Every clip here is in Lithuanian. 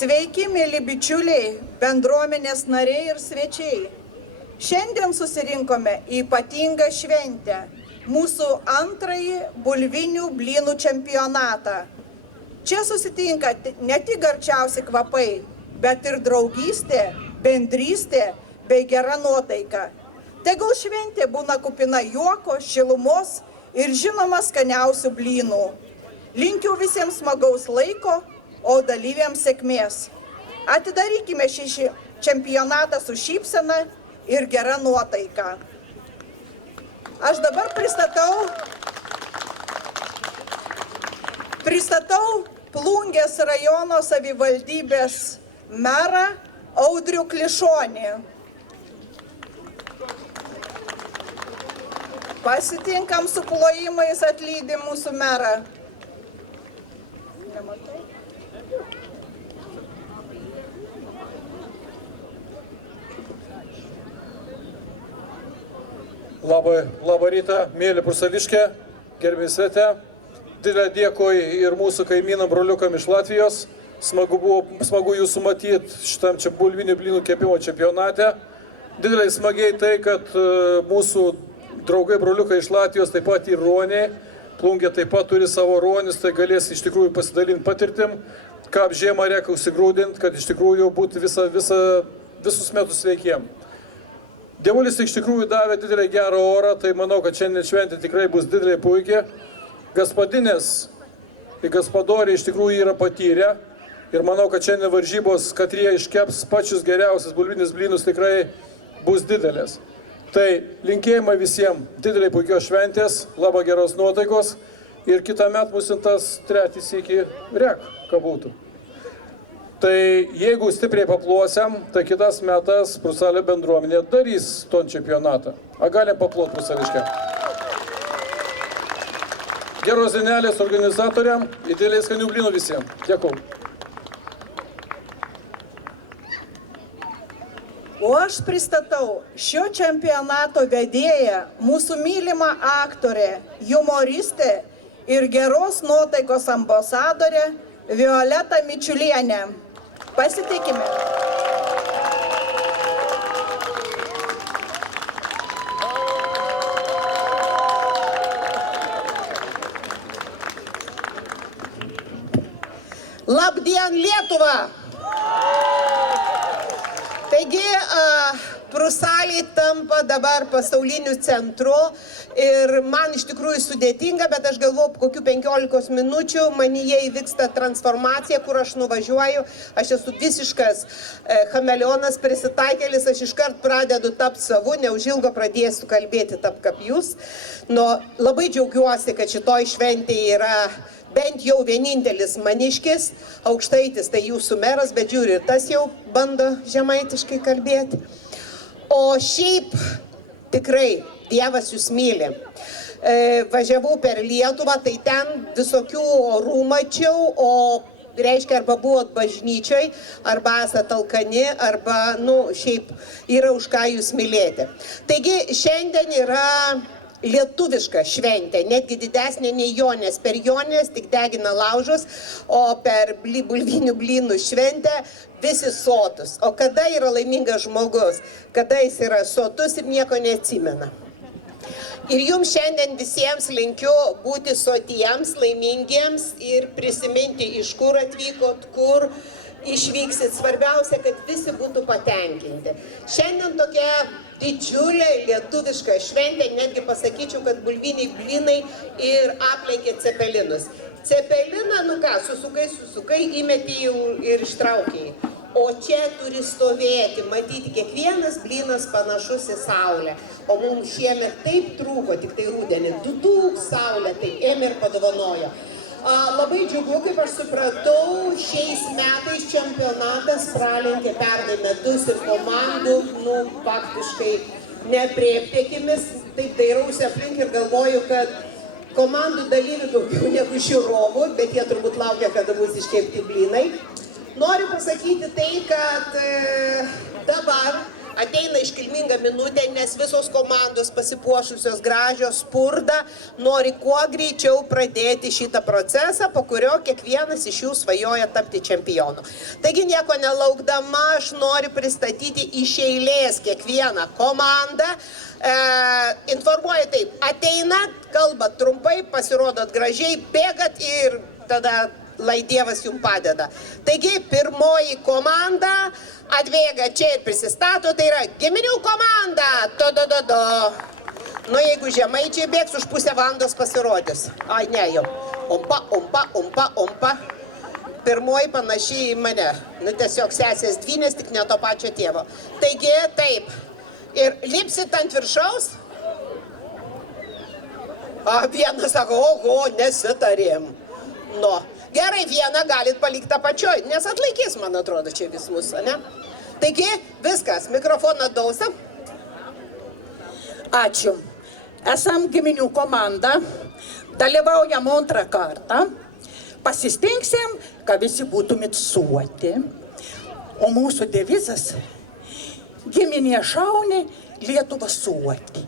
Sveiki, mėly bičiuliai, bendruomenės nariai ir svečiai. Šiandien susirinkome į ypatingą šventę – mūsų antrąjį bulvinių blynų čempionatą. Čia susitinka ne tik garčiausi kvapai, bet ir draugystė, bendrystė bei gera nuotaika. Tegul šventė būna kupina juoko, šilumos ir žinoma skaniausių blynų. Linkiu visiems smagaus laiko, o dalyviams sėkmės. Atidarykime šį čempionatą su šypsena ir gera nuotaika. Aš dabar pristatau Plungės rajono savivaldybės merą Audrių Klišonį. Pasitinkam su plojimais atlydi mūsų merą. Nematai? Labą rytą, mėly Pursaviškė, gerbėjai svete. Didelę dėkui ir mūsų kaimynam broliukam iš Latvijos. Smagu jūsų matyti šitam čia bulvinių blynų kepimo čempionate. Didelai smagiai tai, kad mūsų draugai broliukai iš Latvijos, taip pat ir ruoniai. Plungė taip pat turi savo ruonis, tai galės iš tikrųjų pasidalinti patirtim, ką žiemą reikia užsigrūdinti, kad iš tikrųjų būtų visus metus sveikiem. Dievulis iš tikrųjų davė didelį gerą orą, tai manau, kad šiandien šventė tikrai bus didelė puikiai. Gaspadinės ir gaspadoriai iš tikrųjų yra patyrę ir manau, kad šiandien varžybos, kad jie iškeps pačius geriausius bulvinius blynus, tikrai bus didelės. Tai linkėjimai visiems didelį puikios šventės, labai geros nuotaikos ir kitą metą bus tas tretis iki rek, ką būtų. Tai jeigu stipriai papluosiam, tai kitas metas Prusalio bendruomenė darys ton čempionatą. Galim paploti Prusaviškę. Geros dienelės organizatoriam, idealiai skanių blynų visiems. Dėkui. O aš pristatau šio čempionato vedėją, mūsų mylimą aktorę, humoristę ir geros nuotaikos ambasadorę Violetą Mičiulienę. Pasitikime. Labdien, Lietuva! tampa dabar pasauliniu centru ir man iš tikrųjų sudėtinga, bet aš galvoju, po kokių 15 minučių manyje įvyksta transformacija, kur aš nuvažiuoju. Aš esu visiškas chameleonas, prisitaikėlis, aš iškart pradedu tapti savu, neužilgo pradėsiu kalbėti taip kaip jūs. Labai džiaugiuosi, kad šitoj šventėje yra bent jau vienintelis Maniškis, Aukštaitis, tai jūsų meras, bet žiūri, ir tas jau bando žemaitiškai kalbėti. O šiaip tikrai Dievas jūs myli. Važiavau per Lietuvą, tai ten visokių orų mačiau, o reiškia, arba buvot bažnyčioj, arba esate alkani, arba, šiaip yra už ką jūs mylėti. Taigi šiandien yra lietuviška šventė, netgi didesnė nei Jonės. Per Jonės tik degina laužus, o per bulvinių blynų šventę visi sotus. O kada yra laimingas žmogus? Kada jis yra sotus ir nieko neatsimena. Ir jums šiandien visiems linkiu būti sotiems, laimingiems ir prisiminti, iš kur atvykot, kur išvyksit. Svarbiausia, kad visi būtų patenkinti. Šiandien tokia didžiulė lietuviška šventė, netgi pasakyčiau, kad bulviniai blynai ir aplenkė cepelinus. Cepeliną, susukai, įmeti ir ištraukiai. O čia turi stovėti, matyti, kiekvienas blynas panašus į saulę. O mums šiemet taip trūko, tik tai rudenį, saulė taip ėmė ir padovanojo. Labai džiugu, kaip aš supratau, šiais metais čempionatas pralenkė pernai metus ir komandų, faktiškai neaprėptėkimis. Taip dairausi aplink ir galvoju, kad komandų dalyvių daugiau negu žiūrovų, bet jie turbūt laukia, kada bus iškepti blynai. Noriu pasakyti tai, kad dabar ateina iškilminga minutė, nes visos komandos pasipuošusios gražios spurda, nori kuo greičiau pradėti šitą procesą, po kurio kiekvienas iš jų svajoja tapti čempionu. Taigi nieko nelaukdama, aš noriu pristatyti iš eilės kiekvieną komandą. Informuoju taip, ateinat, kalbat trumpai, pasirodot gražiai, bėgat ir tada lai Dievas jums padeda. Taigi, pirmoji komanda atbėga čia ir prisistato, tai yra giminių komanda. Jeigu žemaičiai bėgs, už pusę valandos pasirodys. Ai, ne jau. Umpa. Pirmoji panašiai į mane. Tiesiog sesės dvynės, tik ne to pačio tėvo. Taigi, taip. Ir lipsit ant viršaus. Vienas sako, oho, nesitarėm. Gerai, vieną galit palikti apačioj, nes atlaikys, man atrodo, čia vis mūsų, ne? Taigi, viskas, mikrofoną dausam. Ačiū. Esam giminių komanda, dalyvaujam antrą kartą, pasistengsim, kad visi būtumėt suoti. O mūsų devizas - giminė šaunė, Lietuva suoti.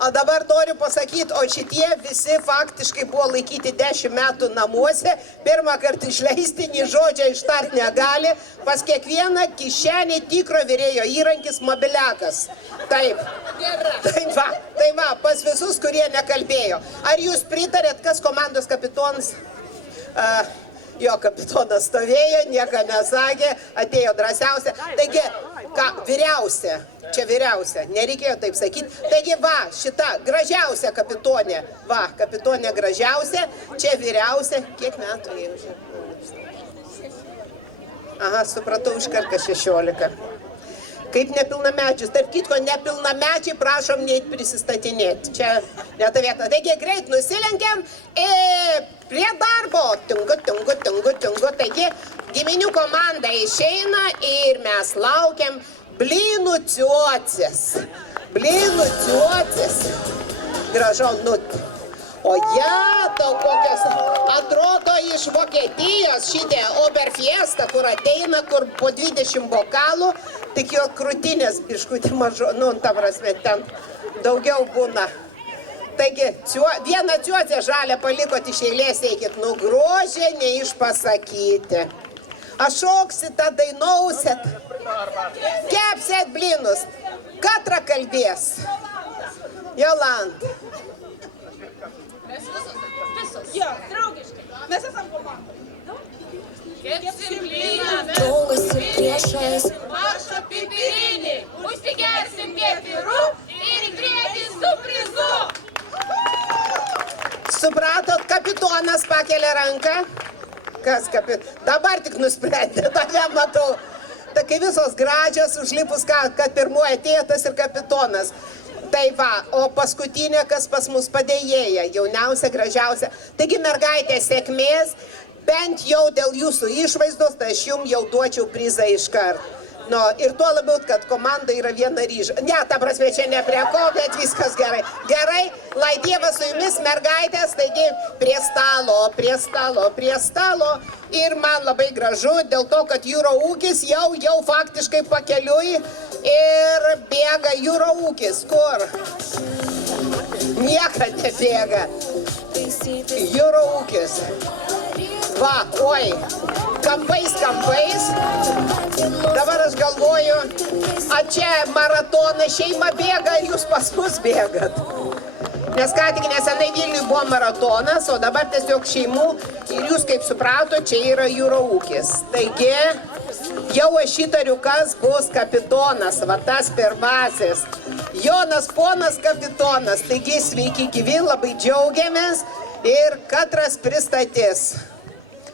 O dabar noriu pasakyti, o šitie visi faktiškai buvo laikyti 10 metų namuose, pirmą kartą išleisti, nei žodžio ištart negali, pas kiekvieną kišenį tikro vyrėjo įrankis mobiliakas. Taip. Tai va, pas visus, kurie nekalbėjo. Ar jūs pritarėt, kas komandos kapitonas? Jo kapitonas stovėjo, nieko nesakė, atėjo drąsiausia. Taigi, vyriausia. Čia vyriausia, nereikėjo taip sakyti. Taigi va, šita gražiausia kapitonė. Va, kapitonė gražiausia, čia vyriausia. Kiek metų jau žinau? Aha, supratau, iškart 16. Kaip nepilnamečius. Tarp kitko, nepilnamečiai prašom neit prisistatinėti. Čia ne ta vieta. Taigi greit nusilenkiam ir prie darbo. Tungu. Taigi giminių komanda išeina ir mes laukiam blynų ciuocės. Gražau, O tau kokios, atrodo iš Vokietijos šitie Oberfiesta, kur ateina, kur po 20 bokalų, tik jo krūtinės biškutį mažo, ta prasme, ten daugiau būna. Taigi, vieną ciuocę žalę palikot iš eilės, eikit, grožė neišpasakyti. Aš šoksit, dainausit, kepsit blynus, Katra kalbės. Jolanta. Jo, draugiškai. Mes esam komanda. Kepsim blyną, Draugas ir priešas. maršo pipirinį, užsigersim kefyru ir į priekį su prizu. Supratot, kapitonas pakelia ranką. Kas dabar tik nusprendė, tave matau. Tai kai visos gražios užlipus, kad pirmuoju atėjo tas ir kapitonas. Tai va, o paskutinė, kas pas mus padėjėja, jauniausia, gražiausia. Taigi mergaitė sėkmės, bent jau dėl jūsų išvaizdos, tai aš jums jau duočiau prizą iškart. Nu, ir tuo labiau, kad komanda yra viena ryža. Ne, ta prasme, čia ne prie ko, bet viskas gerai. Gerai, lai Dievas su jumis, mergaitės, taigi prie stalo, prie stalo, prie stalo. Ir man labai gražu, dėl to, kad jūro ūkis jau faktiškai pakeliui ir bėga jūro ūkis. Kur? Niekad nebėga. Jūro ūkis. Va, oi, kampais. Dabar aš galvoju, a čia maratoną šeima bėga, jūs pas mus bėgat. Nes ką tik nesenai Vilniui buvo maratonas, o dabar tiesiog šeimų ir jūs, kaip suprato, čia yra jūro ūkis. Taigi, jau aš įtariu, kas bus kapitonas, va tas pirmasis. Jonas ponas kapitonas, taigi sveiki gyvi, labai džiaugiamės ir Katras pristatys.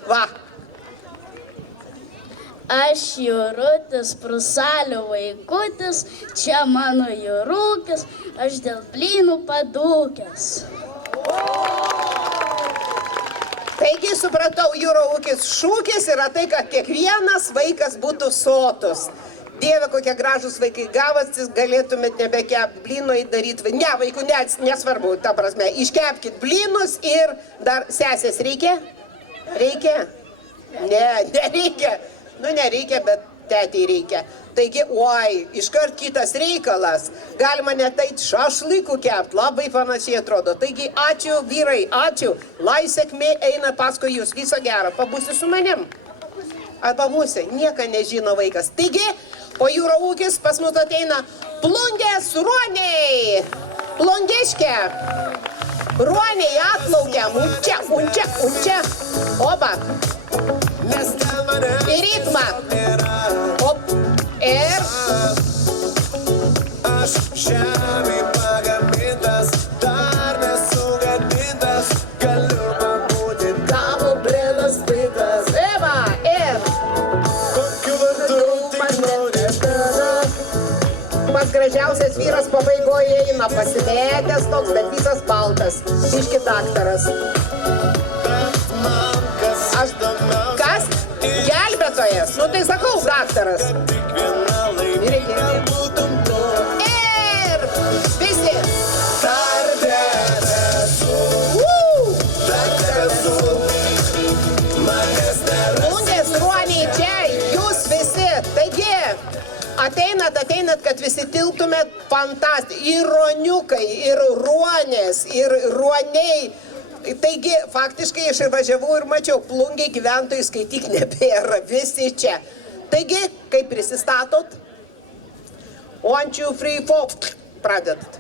Va. Aš Jūrutis, Prusalio vaikutis, čia mano jūrūkis, aš dėl blynų padūkęs. Taigi, supratau, jūro ūkis šūkis yra tai, kad kiekvienas vaikas būtų sotus. Dieve, kokie gražus vaikai gavosi, galėtumėt nebekepti blynų įdaryti. Ne, vaikų, nesvarbu, ta prasme, iškepkit blynus ir dar sesės reikia? Reikia? Ne, nereikia. Nu, nereikia, bet tetei reikia. Taigi, oi, iškart kitas reikalas. Galima net eit šašlykų kept, labai panašiai atrodo. Taigi, ačiū vyrai, ačiū. Lai sėkmė eina paskui jūs. Viso gero. Pabūsi su manim? Ar pabūsi? Nieka nežino vaikas. Taigi, po jūro ūkis pas mus ateina plungės ruoniai. Plungiškė. Ruoniai atplaukiam. Unčia. Oba. Į ritmą. Op. Ir. Aš žemėj pagamintas, dar nesugadintas, galiu pabūti Tavo bredas pitas. Eva. Ir. kokiu vardu tik nori. Pats gražiausias vyras pabaigoje eina pasimetęs toks, bet visas baltas. Biški daktaras. Man kas Kas? Gelbėtojas. Nu tai sakau, daktaras. tik viena laiminga būtum tu. Ir visi. Dar tebesu, manęs nėra. Plungės ruoniai čia, jūs visi. Taigi, ateinat, kad visi tiltumėt fantastiškai. Ir ruoniukai, ir ruonės, ir ruoniai. Taigi, faktiškai aš važiavau ir mačiau, Plungiai gyventojų skaityk nebėra, visi čia. Taigi, kaip prisistatot? 1, 2, 3, 4. Pradedat.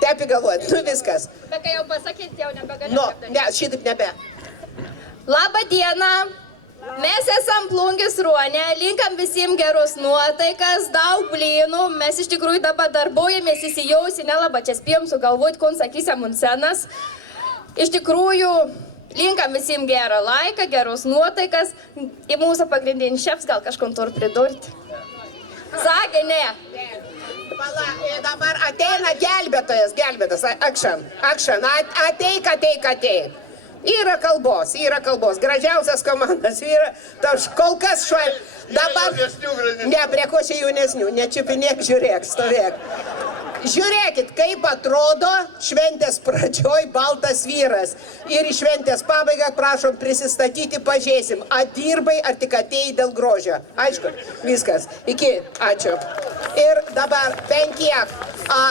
Tepi galvojat, nu viskas. Bet kai jau pasakėt, jau nebegaliu. Nu, ne, šitaip nebe. Labą dieną. Mes esam Plungės ruonė, linkam visiems geros nuotaikas, daug blynų. Mes iš tikrųjų dabar darbuojamės įsijausi, nelabai čia spėjom sugalvoti, kon sakysim, ant scenas. Iš tikrųjų, linkam visiems gerą laiką, geros nuotaikas. Į mūsų pagrindinį šefs gal kažkur turi pridurti. Sakė, ne. Pala, dabar ateina gelbėtojas, action, ateik. Yra kalbos, gražiausias komandas, yra, taš kol kas šuai, dabar, ne, prie ko čia jaunesnių, nečiupinėk, žiūrėk, stovėk. Žiūrėkit, kaip atrodo šventės pradžioj baltas vyras. Ir į šventės pabaigą prašom prisistatyti, pažiūrėsim, ar dirbai, ar tik atėjai dėl grožio. Aišku, viskas, iki, ačiū. Ir dabar bent kiek,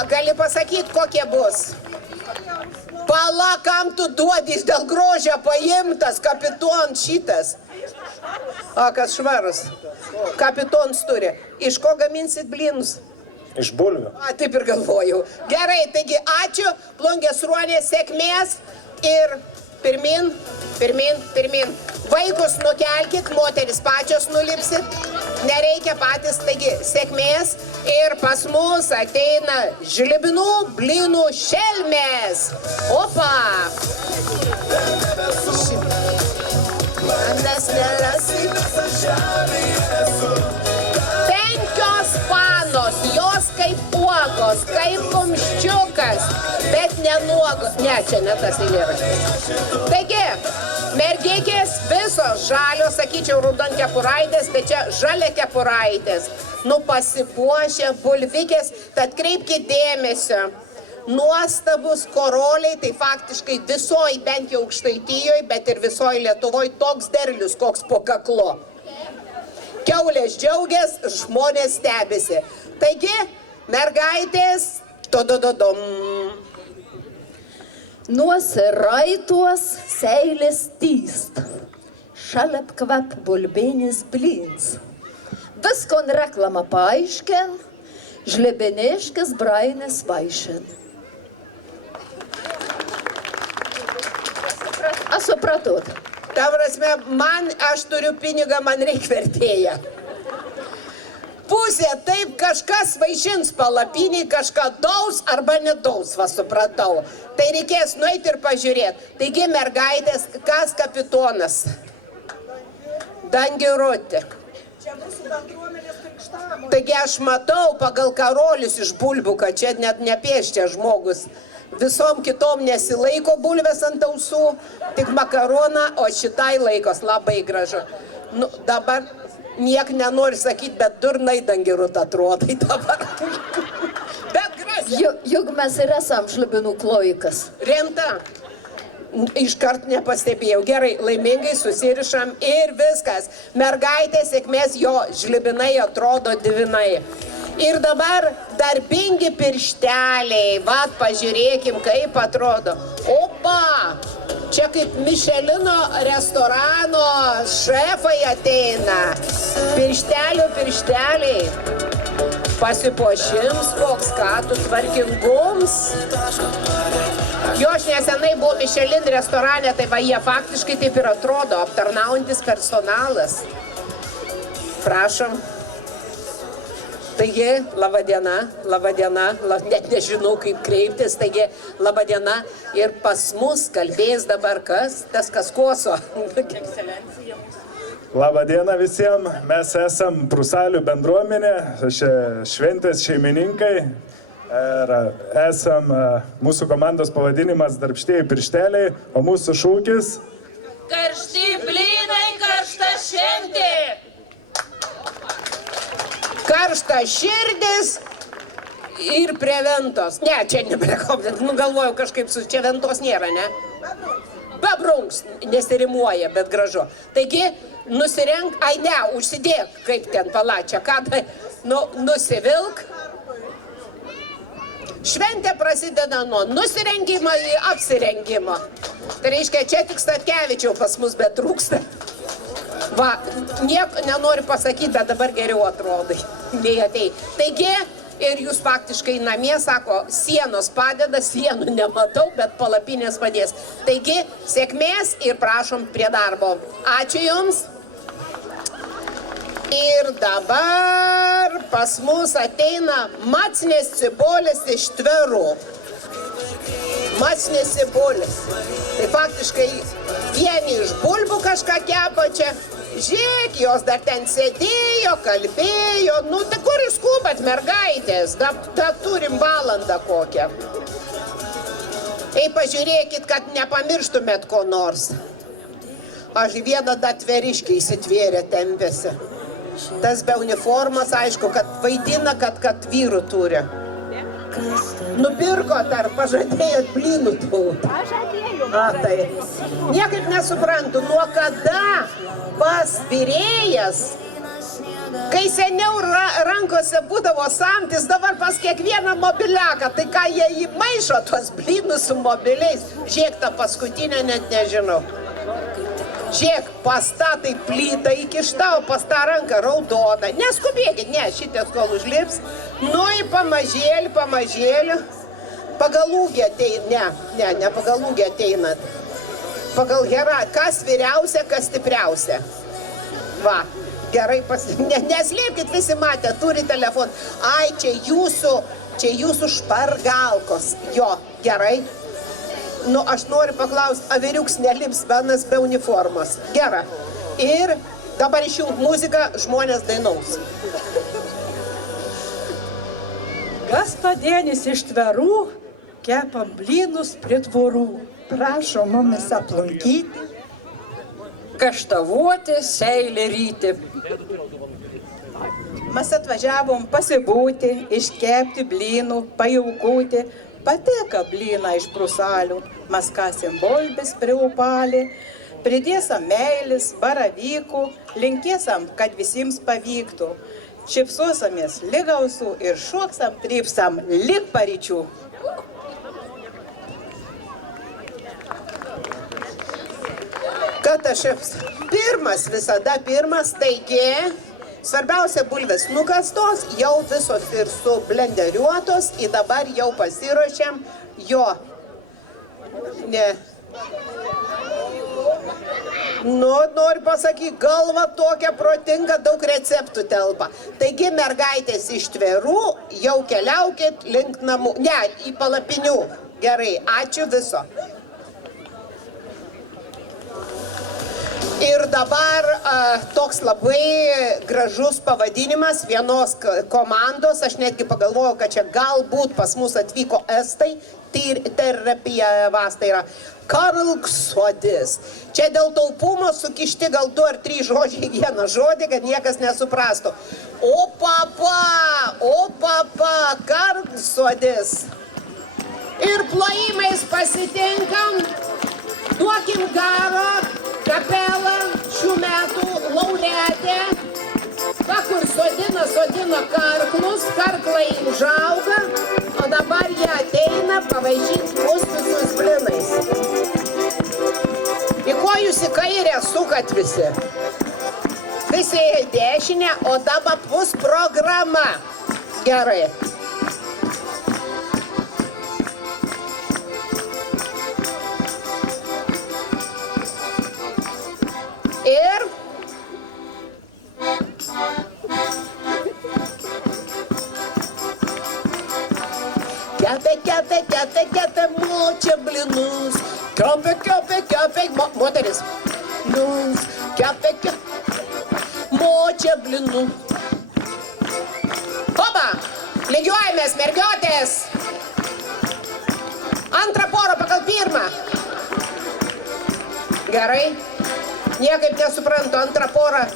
gali pasakyti, kokie bus? Pala, kam tu duodys dėl grožio paimtas, kapiton šitas? Kas švarus? Kapitons turi. Iš ko gaminsit blynus? Iš bulvių. Taip ir galvojau. Gerai, taigi ačiū, Plungės ruonė, sėkmės ir pirmin. Vaikus nukelkit, moteris pačios nulipsit. nereikia patys, taigi sėkmės ir pas mus ateina žlibinų blynų šelmės. Opa! Manęs nerasi. 5 panos, jos kaip uogos, kaip kumščiukas, bet nenuogos. Ne, čia ne tas eilėraštis. Taigi, mergikės visos žalios, sakyčiau, rudon kepuraitės, bet čia žalia kepuraitės. Nu pasipuošę bulvikės, tad kreipkite dėmesio. Nuostabus koroliai, tai faktiškai visoj, bent jau Aukštaitijoje, bet ir visoj Lietuvoje toks derlius, koks po kaklo. Kiaulės džiaugias, žmonės stebisi. Taigi, mergaitės, todododom. Nuosiraitos seilės týst, šalep kvap bulbinis blins. Viskon reklama paaiškin, žlebeniškis brainis vaišin. Aš supratot. Ta prasme, aš turiu pinigą, man reikia vertėją. Pusė taip kažkas vaišins palapinį, kažką daus arba nedaus, va supratau. Tai reikės nueiti ir pažiūrėti. Taigi, mergaitės, kas kapitonas? Dangirutė. Čia mūsų bendruomenės krikštamo. Taigi aš matau pagal karolius iš bulbių, kad čia net nepieščia žmogus. Visom kitom nesilaiko bulvės ant ausų, tik makaroną, o šitai laikos labai gražu. Nu, dabar niek nenori sakyti, bet durnai Dangirut atrodai dabar. Bet gražiai. Juk mes ir esam žlibinų kloikas. Rimta. Iškart nepastebėjau. Gerai, laimingai susirišam ir viskas. Mergaitė sėkmės, jo žlibinai atrodo divinai. Ir dabar darbingi piršteliai. Vat, pažiūrėkim, kaip atrodo. Opa! Čia kaip Mišelino restorano šefai ateina. Piršteliai. Pasipuošims, koks ką tu tvarkingums. Jo aš nesenai buvau Mišelin restorane, tai va jie faktiškai taip ir atrodo, aptarnaujantis personalas. Prašom. Taigi, laba diena, net nežinau kaip kreiptis, taigi, laba diena. Ir pas mus kalbės dabar kas? Tas kas koso. Labą dieną visiems, mes esam Prūsalių bendruomenė, šventės šeimininkai ir esam mūsų komandos pavadinimas Darbštieji piršteliai, o mūsų šūkis Karšti blynai, karšta šventė. Karšta širdis ir prie ventos. Ne, čia neprekomdėt, galvojau kažkaip su čia ventos nėra, ne? Bebrunks, nesirimuoja, bet gražu. Taigi, nusirenk, užsidėk, kaip ten palačia, ką tai, nusivilk. Šventė prasideda nuo nusirengimo į apsirengimo. Tai reiškia, čia tik Statkevičiau pas mus betrūksta. Va, nieko nenoriu pasakyti, bet dabar geriau atrodai. Nei atei. Taigi, ir jūs faktiškai namie, sako, sienos padeda, sienų nematau, bet palapinės padės. Taigi, sėkmės ir prašom prie darbo. Ačiū Jums. Ir dabar pas mus ateina Macinės cibolės iš Tverų. Macinės cibolės. Tai faktiškai vieni iš bulbų kažką kepa čia. Žiūrėk, jos dar ten sėdėjo, kalbėjo. Nu, tai kur jūs skubat, mergaitės? Da turim valandą kokią. Ei, pažiūrėkit, kad nepamirštumėt ko nors. Aš vieną da tveriškį įsitvėrė tempėsi. Tas be uniformos, aišku, kad vaidina, kad vyrų turi. Nupirkot ar pažadėjot blynų taut? Pažadėjau. Tai. Niekaip nesuprantu, nuo kada pas vyrėjas, kai seniau rankose būdavo samtis, dabar pas kiekvieną mobiliaką, tai ką jie įmaišo tuos blynus su mobiliais? Žiūrėk, tą paskutinę net nežinau. Žiūrėk, pastatai plytą įkišta, o pas tą ranką raudona. Neskubėkit, ne, šitas kol užlips. Nu, į pamažėlį. Pagal ūgį ateina, ne pagal ūgį ateinat. Pagal kas vyriausia, kas stipriausia. Va, Gerai, neslėpkit, visi matė, turi telefoną. Ai, čia jūsų špargalkos. Jo, gerai. Nu, aš noriu paklausti, averiuks nelips benas be uniformos. Gerai. Ir dabar išjung muziką, žmonės dainaus. Gastadienis iš tverų, kepam blynus prie tvorų. Prašo mumis aplankyti. Kaštavoti, seilę ryti. Mes atvažiavom pasibūti, iškepti blynų, pajaukoti. Pateka blyną iš prusalių. Mes kasim bolbės prie upalį. Pridėsam meilis, baravykų. Linkėsam, kad visiems pavyktų. Šipsosamės lygausų ir šoksam, trypsam lyg paryčių. Kataševs. Pirmas, visada pirmas, taigi, svarbiausia bulvės nukastos, jau visos ir sublenderiuotos, į dabar jau pasiruošiam jo. Ne. Nu, noriu pasakyti, galva tokia protinga, daug receptų telpa. Taigi, mergaitės iš tverų, jau keliaukit link namų, ne, į palapinių. Gerai, ačiū viso. Ir dabar toks labai gražus pavadinimas vienos komandos, aš netgi pagalvojau, kad čia galbūt pas mus atvyko estai, terapijavas, tai yra Karlsodis. Čia dėl taupumo sukišti gal 2 ar 3 žodžiai į vieną žodį, kad niekas nesuprastų. O papa, Karlsodis. Ir plojimais pasitinkam, duokim garo. Kapela šių metų laureatė, ta, kur sodina karklus, karklai užauga, o dabar jie ateina pavaišinti mus visus blynais. Į ko jūs į kairę sukat visi? Visi į dešinę, o dabar bus programa. Gerai. Ir kepė, močia blinus, kepė, moteris, kepė, močia blinus. Hopa, lygiuojamės, mergiotės. Antrą porą pagal pirmą. Gerai. Niekaip nesuprantu, antrą porą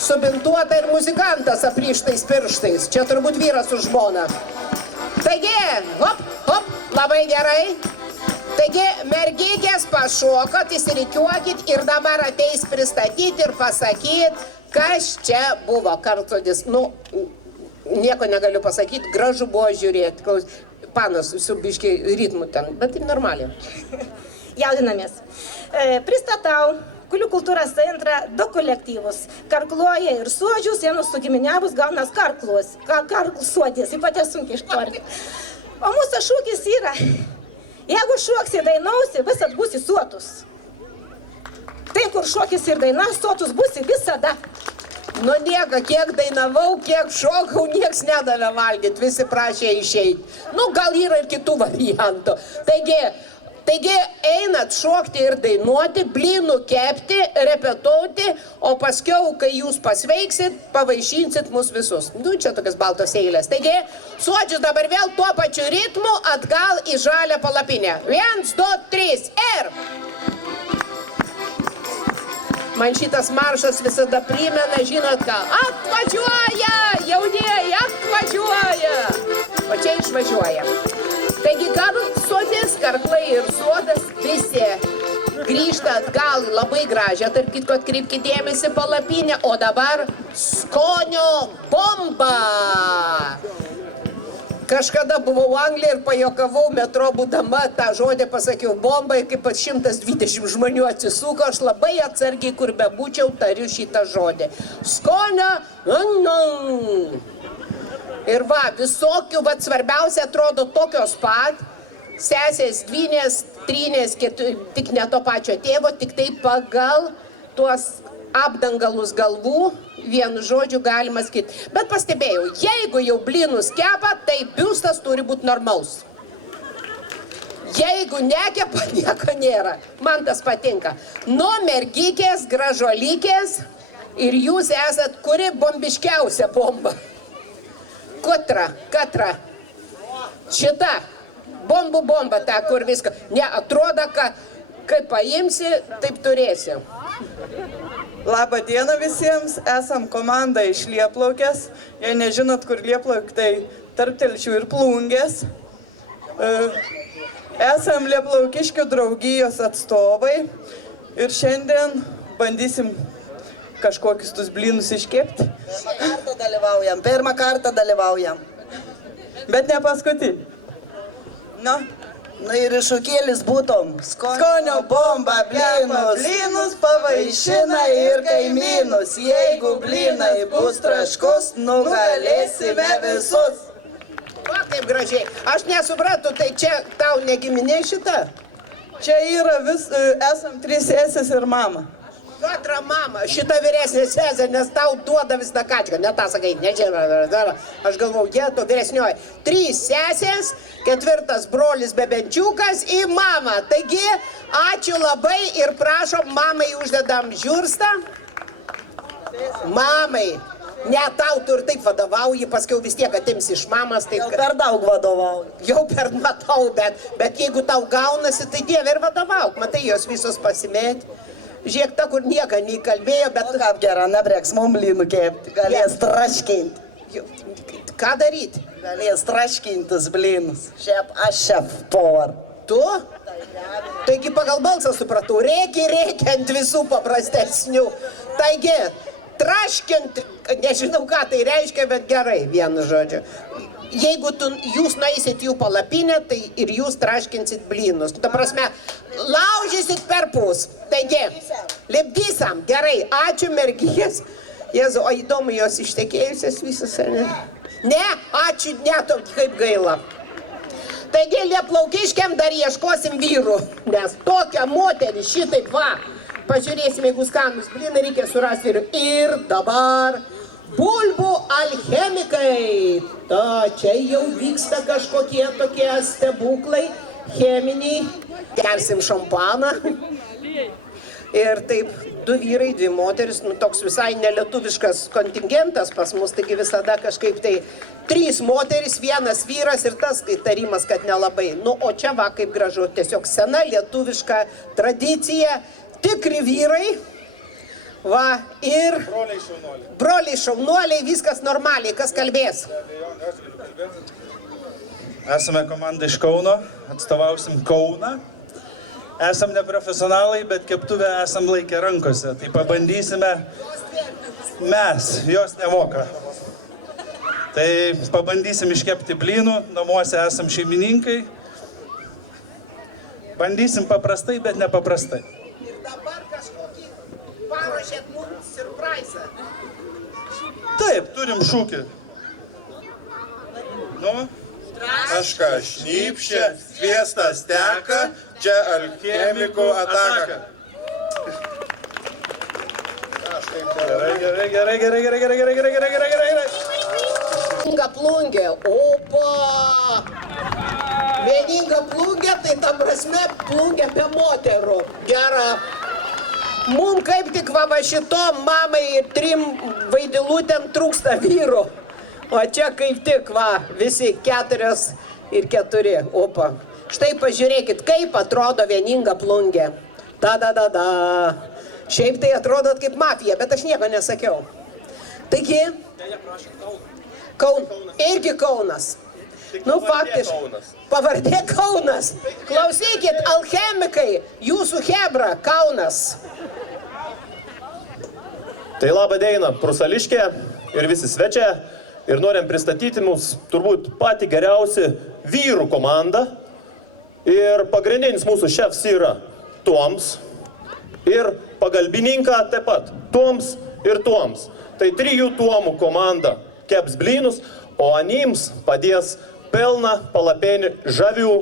subintuota ir muzikantas aprištais pirštais. Čia turbūt vyras su žmona. Taigi, hop, labai gerai. Taigi, mergykės pašokot, įsirikiuokit ir dabar ateis pristatyti ir pasakyti, kas čia buvo. Karlsodis, nu, nieko negaliu pasakyti, gražu buvo žiūrėti. Panas su biškiai ritmu ten, bet taip normaliai. Jaudinamės. Pristatau Kulių kultūros centrą 2 kolektyvus. Karkluoja ir suodžius, vienus sugiminiavus gaunas karklus. Karklsuodės, ypač sunkiai ištarti. O mūsų šūkis yra, jeigu šoksi ir dainausi, visat būsi sotus. Tai, kur šokis ir dainas, sotus būsi visada. Nu nieko, kiek dainavau, kiek šokau, nieks nedavė valgyti, visi prašė išeiti. Nu, gal yra ir kitų variantų. Taigi einat šokti ir dainuoti, blynų kepti, repetuoti, o paskiau, kai jūs pasveiksit, pavaišinsit mus visus. Nu, čia tokias baltos eilės. Taigi, suodžius dabar vėl tuo pačiu ritmu atgal į žalią palapinę. 1, 2, 3 ir... Man šitas maršas visada primena, žinot ką, atvažiuoja, jaunieji, atvažiuoja. O čia išvažiuoja. Taigi, Karlsodis, karklai ir sodas visi grįžta atgal į labai gražią, tarp kitko atkreipkite dėmesį palapinę, o dabar skonio bomba. Kažkada buvau Anglijoje ir pajokavau metro būdama, tą žodį pasakiau bomba ir kaip 120 žmonių atsisuko, aš labai atsargiai, kur bebūčiau, tariu šitą žodį. Skonio, ir va, visokių, va, svarbiausia atrodo tokios pat, sesės, dvynės, trynės, tik ne to pačio tėvo, tik tai pagal tuos apdangalus galvų vienu žodžiu galima sakyti. Bet pastebėjau, jeigu jau blynus kepa, tai biustas turi būti normalus. Jeigu nekepa, nieko nėra. Man tas patinka. Nuo mergykės, gražuolykės ir jūs esat kuri bombiškiausia bomba. Katra. Šita. Bombų bomba ta, kur viską. Ne, atrodo, kad kai paimsi, taip turėsi. Labą dieną visiems, esam komanda iš Lieplaukės. Jei nežinot, kur Lieplauk, tai tarp Telšių ir Plungės. Esam Lieplaukiškių draugijos atstovai ir šiandien bandysim kažkokius tus blynus iškepti. Pirmą kartą dalyvaujam. Bet ne paskutinį. Na ir iššūkėlis būtum. Skonio bomba blynus pavaišina ir kaimynus. Jeigu blynai bus traškus, nugalėsime visus. Va, kaip gražiai. Aš nesupratau, tai čia tau negiminė šita? Čia yra esam 3 sesės ir mama. Katra mama, šita vyresnė sesė, nes tau duoda visą kačką. Ne tą sakai, nežinau. Aš galvau, jie to vyresnioji. 3 sesės, 4 brolis bebenčiukas ir mama. Taigi, ačiū labai ir prašom, mamai uždedam žiūrstą. Mamai. Ne, tau tu ir taip vadovauji, paskiau vis tiek atims iš mamas. Jau per daug vadovauju. Jau per matau, bet jeigu tau gaunasi, tai dieve ir vadovauk. Matai, jos visos pasimėt. Žiūrėk, ta, kur nieko neįkalbėjo, bet... O kaip gera, nebrėks mum blynų kepti. Galės traškinti. Ką daryti? Galės traškintis blynus. Aš šef povar. Tu? Taigi pagal balsą supratau, reikia ant visų paprastesnių. Taigi... Traškint, nežinau ką tai reiškia, bet gerai, vienu žodžiu. Jeigu jūs nueisit jų palapinę, tai ir jūs traškinsit blynus. Ta prasme, laužysit per pus. Taigi, lipdysam, gerai, ačiū mergijas. Jėzu, o įdomu, jos ištekėjusios visas, ar ne? Ne, ačiū, neto, kaip gaila. Taigi, Lieplaukiškiam dar ieškosim vyrų, nes tokia moteris šitaip va. Pažiūrėsim, jeigu skanus blynai, reikia surasti ir dabar bulbų alchemikai. Ta, čia jau vyksta kažkokie tokie stebuklai, cheminiai. Gersim šampaną. Ir taip, 2 vyrai, 2 moteris, toks visai nelietuviškas kontingentas pas mus, taigi visada kažkaip tai 3 moteris, 1 vyras ir tas tarimas, kad nelabai. O čia va, kaip gražu, tiesiog sena lietuviška tradicija. Tikri vyrai, va, ir broliai šaunuoliai, viskas normaliai, kas kalbės? Esame komanda iš Kauno, atstovausim Kauną. Esam neprofesionalai, bet keptuvę esam laikę rankose. Tai pabandysime mes, jos nemoka. Tai pabandysim iškepti blynų, namuose esam šeimininkai. Bandysim paprastai, bet nepaprastai. Dabar kažkokį paruošėt mums surprizą. Taip, turim šūkį. Nu? Kažką šnypščia, sviestas teka, čia alchemikų ataka. Gerai. Vieninga plungė, opa! Vieninga plungė, tai ta prasme plungė be moterų. Gera. Mum kaip tik va šitom mamai ir 3 vaidilutėm trūksta vyrų. O čia kaip tik va, visi 4 ir 4. Opa. Štai pažiūrėkit, kaip atrodo vieninga plungė. Da. Šiaip tai atrodot kaip mafija, bet aš nieko nesakiau. Taigi, irgi Kaunas. Nu, faktiškai. Pavardė Kaunas. Klausykit, alchemikai, jūsų hebra, Kaunas. Tai labą dieną, Prusališkė ir visi svečiai. Ir norim pristatyti mums turbūt patį geriausią vyrų komandą. Ir pagrindinis mūsų šefs yra Toms. Ir pagalbininką taip pat Toms ir Toms. Tai 3 Tomų komanda keps blynus, o anims padės pilną palapinį žavių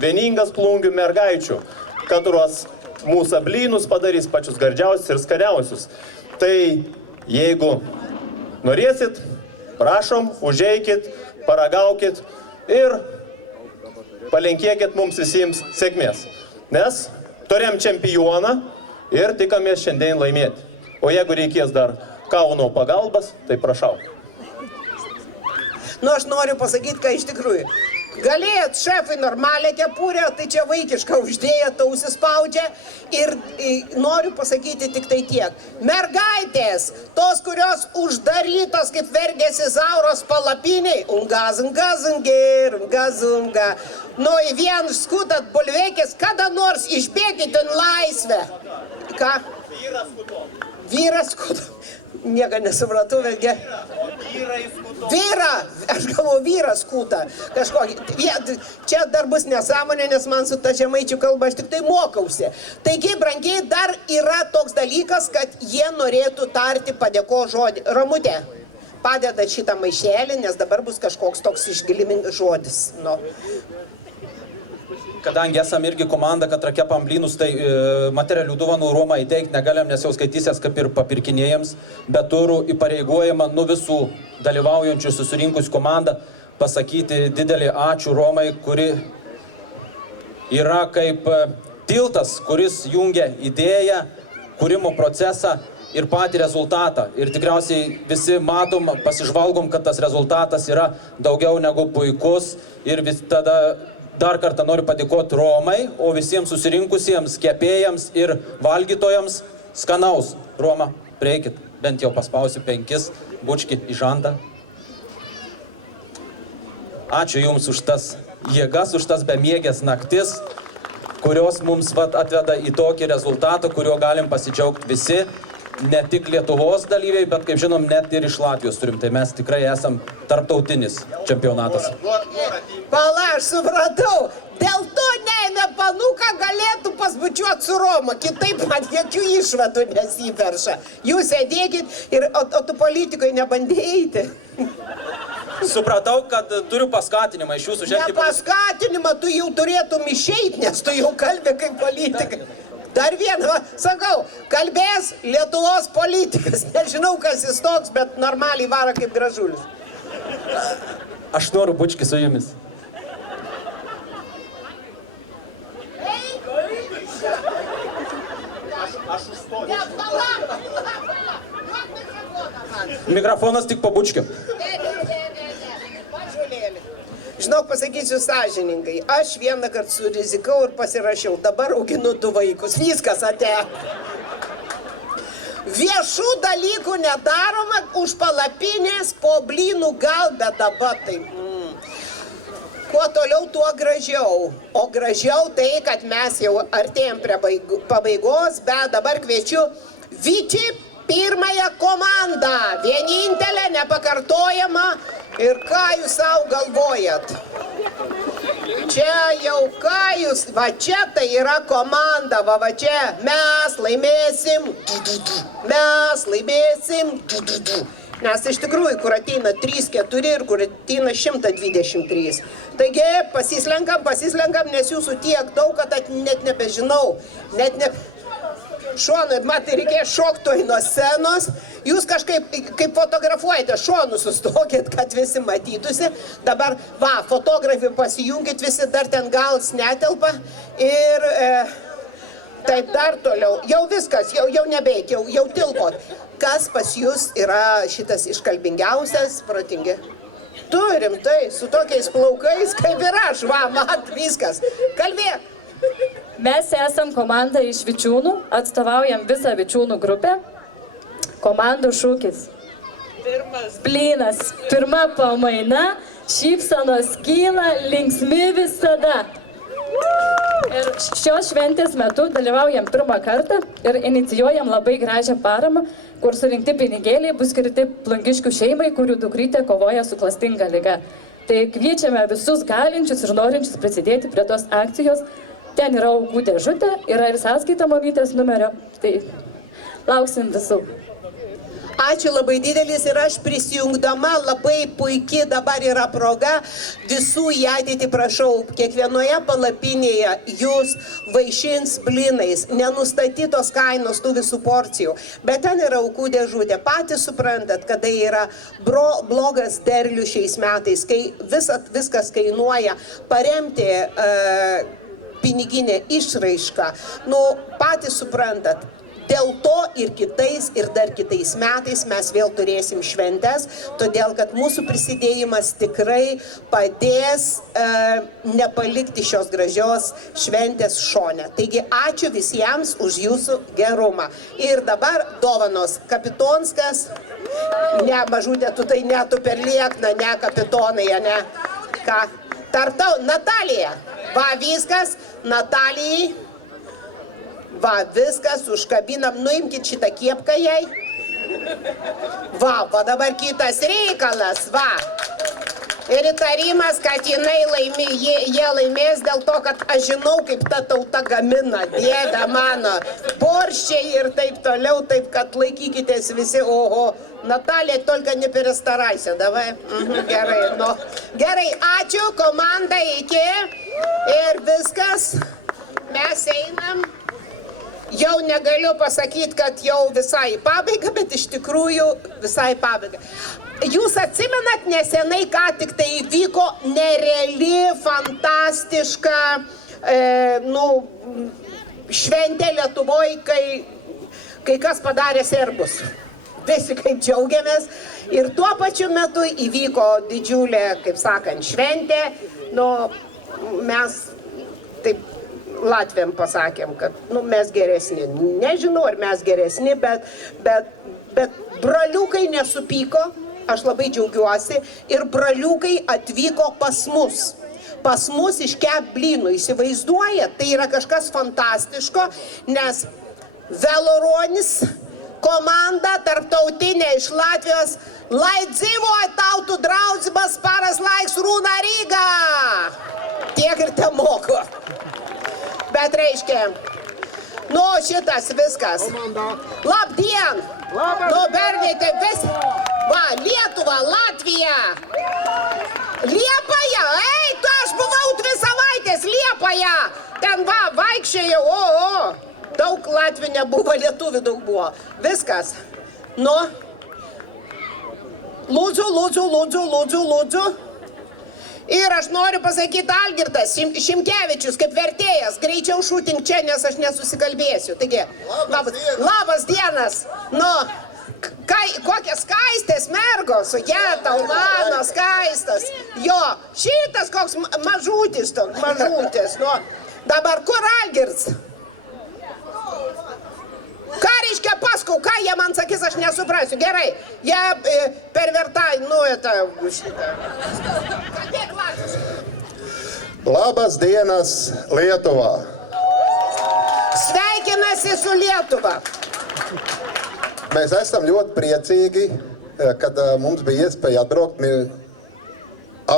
vieningas plungių mergaičių, kurios mūsų blynus padarys pačius gardžiausius ir skaniausius. Tai jeigu Norėsit, prašom, užeikit, paragaukit ir palinkėkit mums visiems sėkmės. Nes turėjom čempioną ir tikamės šiandien laimėti. O jeigu reikės dar Kauno pagalbas, tai prašau. Nu, aš noriu pasakyti, kad iš tikrųjų galėjot šefai normalią kepurę, tai čia vaikišką uždėjot, ausis spaudžia. Ir noriu pasakyti tik tai tiek. Mergaitės, tos, kurios uždarytos, kaip vergėsi Zauros palapiniai, ungazunga. Nu, į vien skutat bulvėkis, kada nors išbėgit į laisvę. Ką? Vyras skuto. Nieko nesupratau, betgi. Vyra, aš galvoju, vyras kūta. Kažkokį. Čia dar bus nesąmonė, nes man su ta žemaičių kalba aš tik tai mokausi. Taigi, brangiai, dar yra toks dalykas, kad jie norėtų tarti padėko žodį. Ramutė, padedat šitą maišelį, nes dabar bus kažkoks toks išgilimingas žodis. Nu. Kadangi esam irgi komanda, kad rakepam blynus, tai materialių dovanų Romą įteikti negalim, nes jau skaitysės kaip ir papirkinėjams, bet turiu įpareigojimą nu visų dalyvaujančių susirinkus komandą pasakyti didelį ačiū Romai, kuri yra kaip tiltas, kuris jungia idėją, kūrimo procesą ir patį rezultatą. Ir tikriausiai visi matom, pasižvalgom, kad tas rezultatas yra daugiau negu puikus ir tada dar kartą noriu padėkoti Romai, o visiems susirinkusiems kepėjams ir valgytojams skanaus. Roma, prieikit, bent jau paspausiu 5, bučki į žandą. Ačiū Jums už tas jėgas, už tas bemiegės naktis, kurios mums atveda į tokį rezultatą, kuriuo galim pasidžiaugti visi. Ne tik Lietuvos dalyviai, bet kaip žinom, net ir iš Latvijos turim. Tai mes tikrai esam tarptautinis čempionatas. Pala, aš supratau. Dėl to neina panuka galėtų pasbučiuoti su Roma. Kitaip man jokių išvadų nesiperša. Jūs sėdėkit, o tu politikoje nebandėjai. Supratau, kad turiu paskatinimą iš Jūsų žengti. Ne paskatinimą, tu jau turėtum išeit, nes tu jau kalbė kaip politikai. Dar vieną, sakau, kalbės Lietuvos politikas. Nežinau, kas jis toks, bet normaliai varo kaip Gražulis. Aš noriu bučki su Jumis. Mikrofonas tik po bučkiu. Žinok, pasakysiu sąžiningai, aš vieną kartą surizikau ir pasirašiau, dabar auginu 2 vaikus, viskas atėjo. Viešų dalykų nedaroma, už palapinės, po blynų gal, bet dabar tai... Kuo toliau, tuo gražiau. O gražiau tai, kad mes jau artėjom prie pabaigos, bet dabar kviečiu Vyčį pirmąją komandą. Vienintelė, nepakartojama. Ir ką jūs savo galvojat? Čia jau ką jūs, va čia tai yra komanda, va čia. Mes laimėsim, mes laimėsim. Nes iš tikrųjų, kur ateina 3-4 ir kur ateina 123. Taigi, pasislenkam, nes jūsų tiek daug, kad net nebežinau. Šonui, matai, reikėjo šoktoj nuo scenos. Jūs kažkaip, kaip fotografuojate, šonų sustokit, kad visi matytųsi. Dabar, va, fotografį pasijungit, visi dar ten gals netelpa. Ir taip dar toliau. Jau viskas, jau nebeik, jau tilpot. Kas pas jūs yra šitas iškalbingiausias, protingi? Tu rimtai, su tokiais plaukais, kaip ir aš, va, mat, viskas. Kalbėk. Mes esam komanda iš Vičiūnų, atstovaujam visą Vičiūnų grupę. Komandų šūkis. Blynas, pirma pamaina, šypsenos kyla, linksmi visada. Ir šios šventės metu dalyvaujam pirmą kartą ir inicijuojam labai gražią paramą, kur surinkti pinigėliai bus skirti Plungiškių šeimai, kurių dukrytė kovoja su klastinga liga. Tai kviečiame visus galinčius ir norinčius prisidėti prie tos akcijos. Ten yra aukų dėžutė, yra ir sąskaita mamytės numerio. Tai lauksim visų. Ačiū labai didelis ir aš prisijungdama labai puikiai dabar yra proga visų į ateitį prašau, kiekvienoje palapinėje jūs vaišins blynais, nenustatytos kainos tų visų porcijų, bet ten yra aukų dėžutė. Patys suprantat, kada yra blogas derlius šiais metais, kai viskas kainuoja, paremti piniginę išraišką, patys suprantat. Dėl to ir kitais, ir dar kitais metais mes vėl turėsim šventes, todėl kad mūsų prisidėjimas tikrai padės nepalikti šios gražios šventės šone. Taigi ačiū visiems už jūsų gerumą. Ir dabar dovanos. Kapitonskas, ne mažutė, tu tai ne, tu per liekna, ne kapitonai, ne. Ką? Tartau, Natalija. Va viskas, Natalijai. Va, viskas, užkabinam, nuimkit šitą kiepką jai. Va, dabar kitas reikalas, va. Ir įtarimas, kad jie laimės dėl to, kad aš žinau, kaip ta tauta gamina, Dieve mano, borščiai ir taip toliau, taip kad laikykitės visi, oho. Natalija, tolka ne перестарайся, davai. Gerai, Gerai, ačiū, komanda, iki. Ir viskas, mes einam. Jau negaliu pasakyti, kad jau visai pabaiga, bet iš tikrųjų visai pabaiga. Jūs atsimenat nesenai, ką tik tai įvyko nereali, fantastiška šventė Lietuvoje, kai kas padarė serbus. Visi kaip džiaugiamės. Ir tuo pačiu metu įvyko didžiulė, kaip sakant, šventė. Mes taip Latviam pasakėm, kad mes geresni. Nežinau, ar mes geresni, bet braliukai nesupyko, aš labai džiaugiuosi, ir braliukai atvyko pas mus. Pas mus iškep blynų, įsivaizduoja, tai yra kažkas fantastiško, nes Veloronis komanda tarptautinė iš Latvijos, lai dzīvoja tautų draudzības paras laiks Rūna Ryga. Tiek ir te moku. Bet reiškia, šitas viskas. Labdien! Berniai, tai vis... Va, Lietuva, Latvija. Liepaja, aš buvau 2 savaitės Liepaja. Ten va, vaikščiojau, Daug Latvių nebuvo, lietuvių daug buvo. Viskas. Lūdzu. Ir aš noriu pasakyti Algirdas Šimkevičius, kaip vertėjas, greičiau šūtink čia, nes aš nesusikalbėsiu. Taigi, labas dienas. Kokie skaistės mergos, tau mano skaistas. Jo, šitas koks mažutis. Dabar kur Algirdas? Ką reiškia paskau, ką jie man sakys, aš nesuprasiu. Gerai, jie pervertai, šitą. Labas dienas, Lietuva. Sveikinasi su Lietuva. Mēs esam ļoti priecīgi, kad mums bija iespēja atbraukt.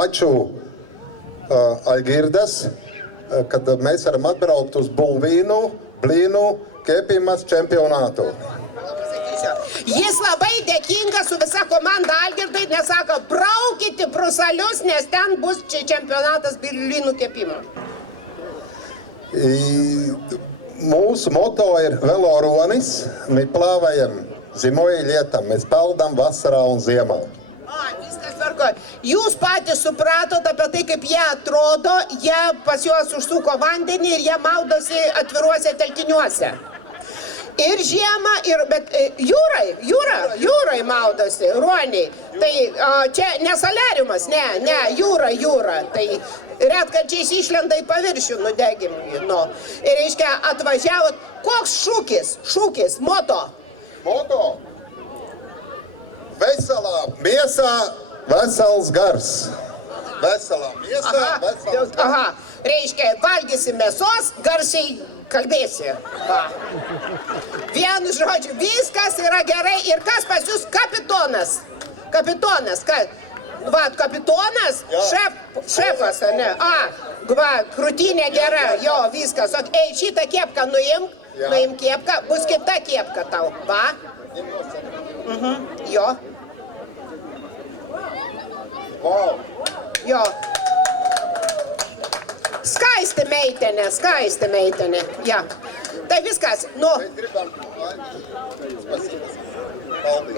Ačiū Algirdas, kad mēs varam atbraukt uz blīnu kepības čempionātu. Jis labai dėkingas su visa komanda Algirdai, nes sako, braukite Prusalius, nes ten bus čempionatas blynų kepimo. Mūsu moto ir Veloronis, mēs plāvējam zimoja lietam, mēs peldam vasarā un ziemā. Viskas tvarko. Jūs patys supratot apie tai, kaip jie atrodo, jie pas juos užsuko vandenį ir jie maudosi atviruose telkiniuose. Ir žiemą, bet jūrai maudosi, ruoniai. Tai čia ne solariumas, ne, jūra. Tai retkarčiais išlenda į paviršių nudegimui. Ir reiškia, atvažiavot, koks šūkis, moto? Moto? Veselā miesā, vesels gars. Veselā miesā, vesels gars. Reiškia, valgysi mėsos, garsiai kalbėsi. Vienu žodžiu, viskas yra gerai. Ir kas pas jūs kapitonas? Kapitonas, kapitonas? Šefas, ne? Krūtinė gera, jo, viskas. Šitą kepką nuimk kiepką, bus kita kepka tau, va? Jo. Jo. Skaisti meitenė. Ja. Tai viskas, nu.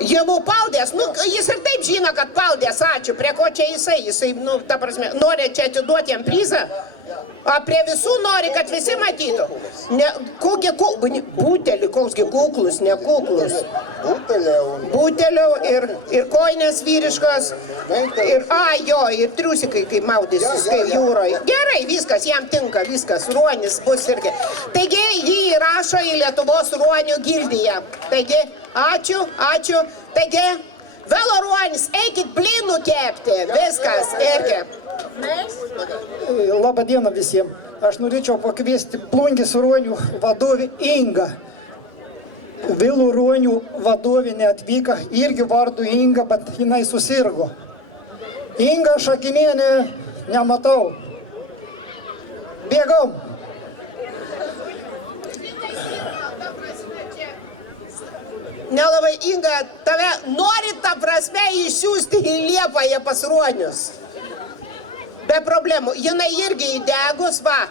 Jėmų paldės, nu, jis ir taip žino, kad paldės, ačiū, prie ko čia jisai, nu, ta prasme, nori čia atiduoti jam prizą, a prie visų nori, kad visi matytų. Ne, kokie butelį, koksgi kuklus, ne kuklus. Buteliau ir koinės vyriškos, ir triusikai, kai maudysis, kai jūroje. Gerai, viskas, jam tinka, viskas, ruonis bus irgi. Taigi, jį įrašo į Lietuvos ruonių gildiją. Taigi, ačiū. Taigi, velo ruonis, eikit blynų kepti, viskas, irgi. Labą dieną visiems. Aš norėčiau pakviesti Plungės ruonių vadovį Ingą. Vilų ruonių vadovė neatvyko, irgi vardu Inga, bet jinai susirgo. Inga Šakinienė nematau. Bėgom. Nelabai, Inga, tave nori tą prasme išsiųsti į Liepąją pas ruonius. Be problemų. Jinai irgi įdegus, va.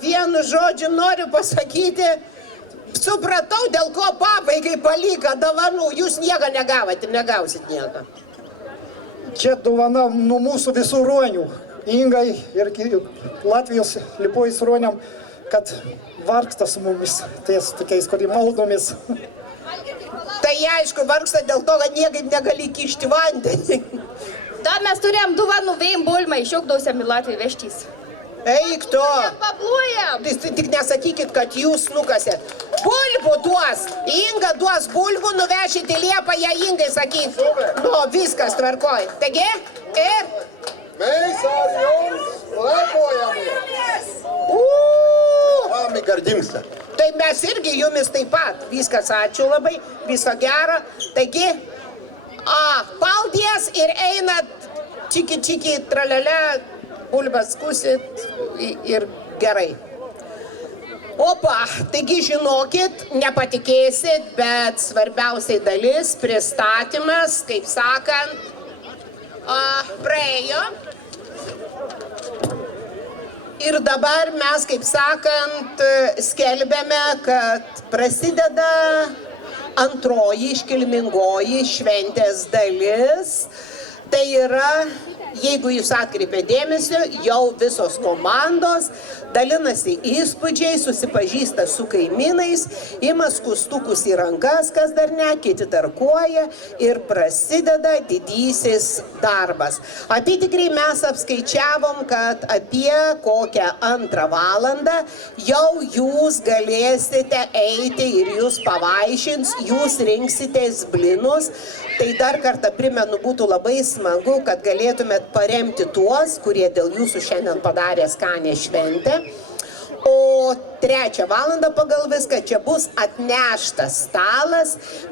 Vienu žodžiu noriu pasakyti, supratau, dėl ko pabaigai paliko dovanų. Jūs nieko negavote, negausit nieko. Čia dovana nuo mūsų visų ruonių. Ingai ir Latvijos Liepojos ruoniam, kad vargsta su mumis, ties tokiais, kurie maldomis. Tai aišku, vargsta dėl to, kad niekaip negali kišti vandenį. Da, mes turėjom dovanų vėjim bulmai, išjukdausiam į Latviją vežtys. Eik to. Paplujam. Tik nesakykit, kad jūs nukasėt. Bulbų duos. Inga duos bulbų, nuvešit į Liepąją, Ingai sakyt. Nu, viskas tvarkoj. Taigi, ir... Mēs ar jums lepojamies. Vami gardimsta. Tai mes irgi jumis taip pat. Viskas, ačiū labai, viso gero. Taigi, paldies ir einat čiki, tralele, bulbas skusit ir gerai. Opa, taigi žinokit, nepatikėsit, bet svarbiausiai dalis, pristatymas, kaip sakant, praėjo. Ir dabar mes, kaip sakant, skelbėme, kad prasideda antroji iškilmingoji šventės dalis. Tai yra, jeigu jūs atkreipėte dėmesio, jau visos komandos dalinasi įspūdžiai, susipažįsta su kaimynais, ima skustukus į rankas, kas dar ne, kiti tarkuoja ir prasideda didysis darbas. Apytikriai mes apskaičiavom, kad apie kokią 2 valandą jau jūs galėsite eiti ir jūs pavaišins, jūs rinksitės blynus. Tai dar kartą primenu, būtų labai smagu, kad galėtumėt paremti tuos, kurie dėl jūsų šiandien padarė skanę šventę. O 3 valandą pagal viską čia bus atneštas stalas,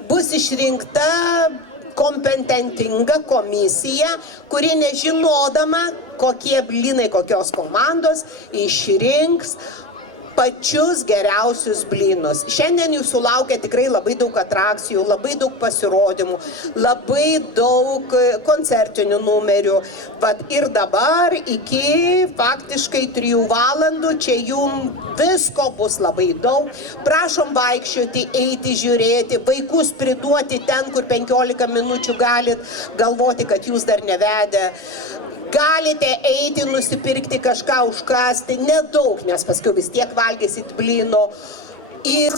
bus išrinkta kompetentinga komisija, kuri nežinodama, kokie blynai, kokios komandos, išrinks pačius geriausius blynus. Šiandien jūsų laukia tikrai labai daug atrakcijų, labai daug pasirodymų, labai daug koncertinių numerių. Ir dabar iki faktiškai 3 valandų čia jums visko bus labai daug. Prašom vaikščioti, eiti, žiūrėti, vaikus priduoti ten, kur 15 minučių galit galvoti, kad jūs dar nevedę. Galite eiti, nusipirkti kažką, užkasti, nedaug, nes paskui vis tiek valgysit blyno. Ir...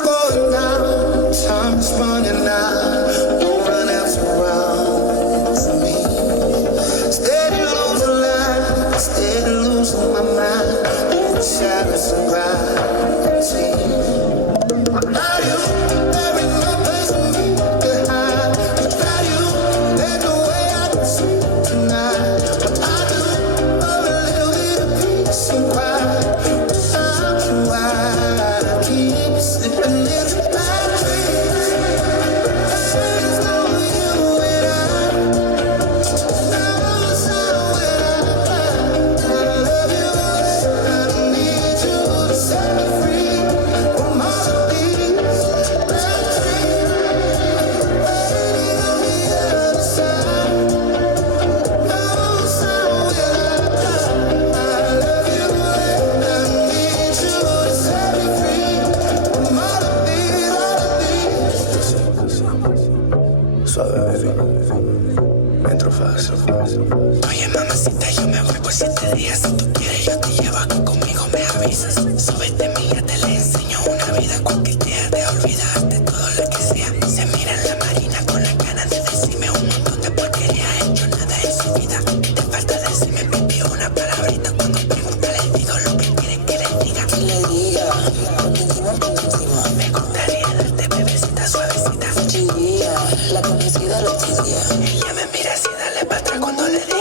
Entro fácil. Oye, mamacita, yo me voy por 7 días. Si tú quieres, yo te llevo aquí conmigo, me avisas. Súbete, mía, te le enseño una vida. Cualquier día te olvidas de todo lo que sea. Se mira en la marina con las ganas de decirme un montón de porquería. Ha hecho nada en su vida. Te falta decirme, pipi, una palabrita. Cuando pregunta, le digo lo que quieren que le diga. Que le diga, ponte encima. Me gustaría darte bebecita suavecita. Chiquilla, la conocida lo chiquilla. Ella me mira así, dale para atrás cuando le diga.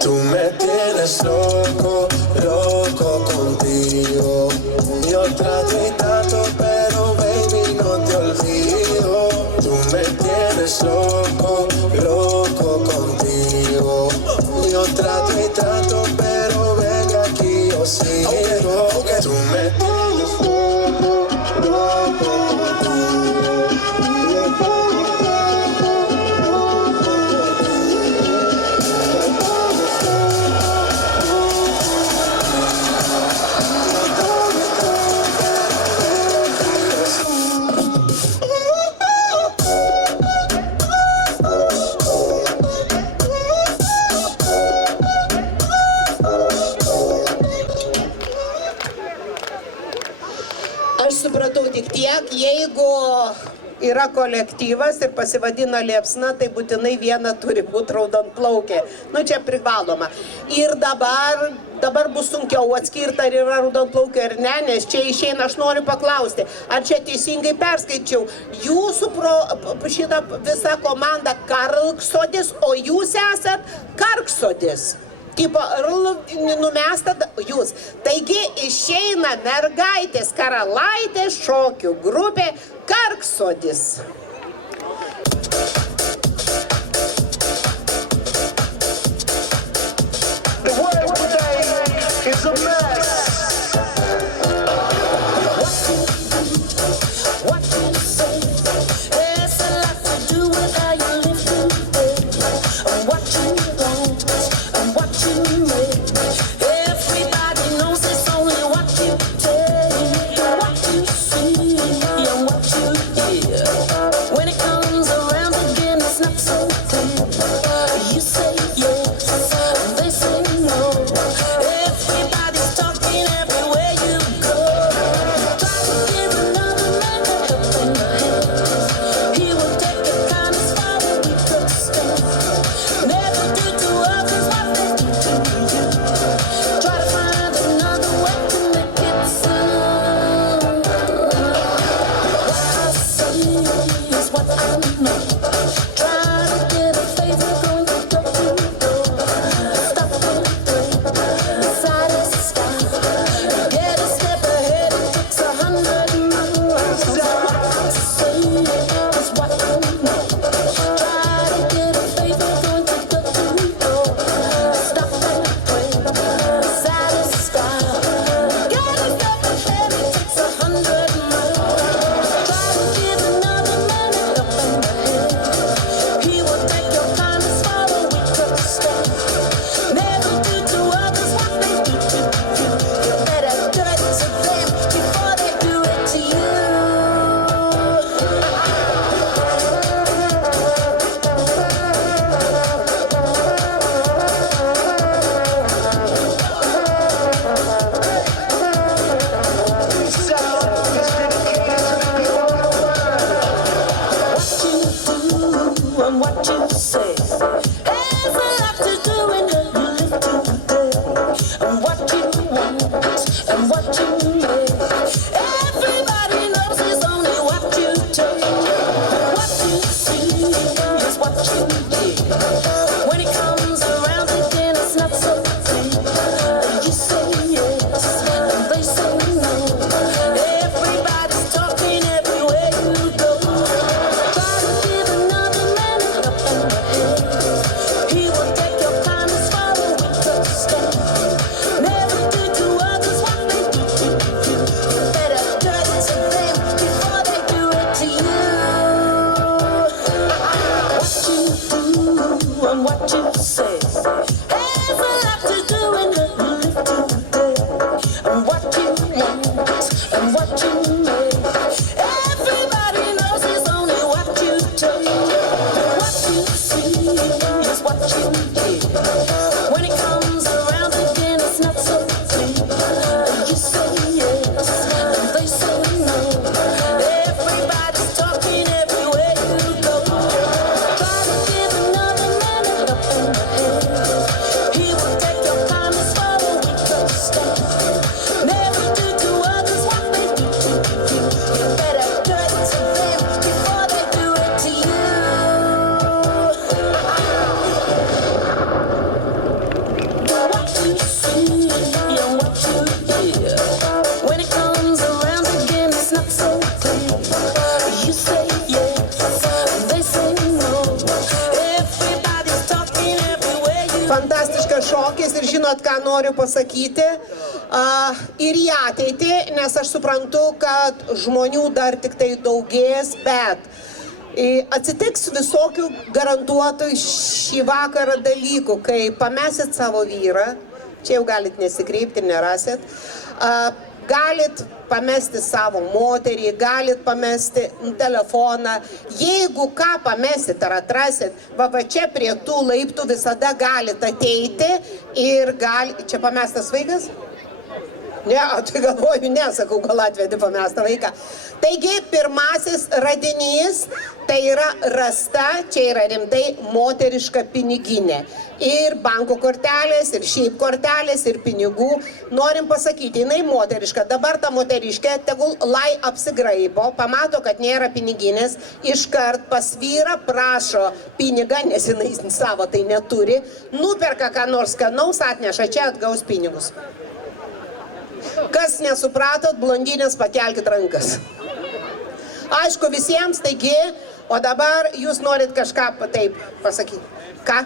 Tú me tienes loco, loco contigo. Yo trato y trato, pero baby no te olvido. Tú me tienes loco, loco contigo. Yo trato y trato, pero venga aquí yo sigo. Tú me tienes loco, loco contigo. Aš supratau tik tiek, jeigu yra kolektyvas ir pasivadina Liepsna, tai būtinai viena turi būti raudonplaukė. Nu, čia privaloma. Ir dabar bus sunkiau atskirti, ar yra raudonplaukė ar ne, nes čia išeina, aš noriu paklausti, ar čia teisingai perskaičiau. Jūsų šitą visą komandą Karlsodis, o jūs esat Karksodis. Tipo, numesta jūs. Taigi išeina mergaitės karalaitės šokių grupė Karksodis. The world today is a mess. What you say has a lot to do with how you live today, and what you want, and what you make. Everybody knows it's only what you take, what you see, and what you hear. When it comes around again, it's not so clear. You say yes, and they say no. Everybody's talking everywhere you go. Try to give another man a helping hand. He will take your kindness far and we trust him. Never do to others what they do to you. Try to find another way to make it sound. What I say is what I know. Try to get a favor going to door to door. Stop and pray, satisfy. Get a step ahead, it takes 100 miles. What I say is what I know. Try to get a favor going to door to door. Stop and pray, satisfy. Get a step ahead, it takes 100 miles. Try to give another man a helping hand. He will take your kindness far and we trust him. Never do to others what they do to you. You better do it to them before they do it to you. What you do and what you say has a lot to do with how you live today, and what you want and what you make. Everybody knows it's only what you take. What you see is what you hear. When it comes around again, it's not so clear. You say yes, and they say no. Everybody's talking everywhere you go. Try to give another man a helping hand. He will take your kindness far and we trust him. Never do to others what they do to you. žinot, ką noriu pasakyti, ir į ateitį, nes aš suprantu, kad žmonių dar tik tai daugės, bet atsitiks visokių garantuotų šį vakarą dalykų, kai pamesit savo vyrą, čia jau galit nesikreipti, nerasit, galit pamesti savo moterį, galit pamesti telefoną. Jeigu ką pamesit ar atrasit, va čia prie tų laiptų visada galit ateiti ir čia pamestas vaikas? Ne, tai galvoju, nesakau, gal atvedi pamestą vaiką. Taigi, pirmasis radinys, tai yra rasta, čia yra rimtai moteriška piniginė. Ir banko kortelės, ir šiaip kortelės, ir pinigų. Norim pasakyti, jinai moteriška. Dabar ta moteriškė, tegul lai apsigraipo, pamato, kad nėra piniginės, iškart pas vyrą prašo pinigą, nes jinai savo tai neturi, nuperka ką nors skanaus, atneša čia, atgaus pinigus. Kas nesupratot, blondinės, pakelkit rankas. Aišku visiems, taigi, o dabar jūs norit kažką taip pasakyti. Ką?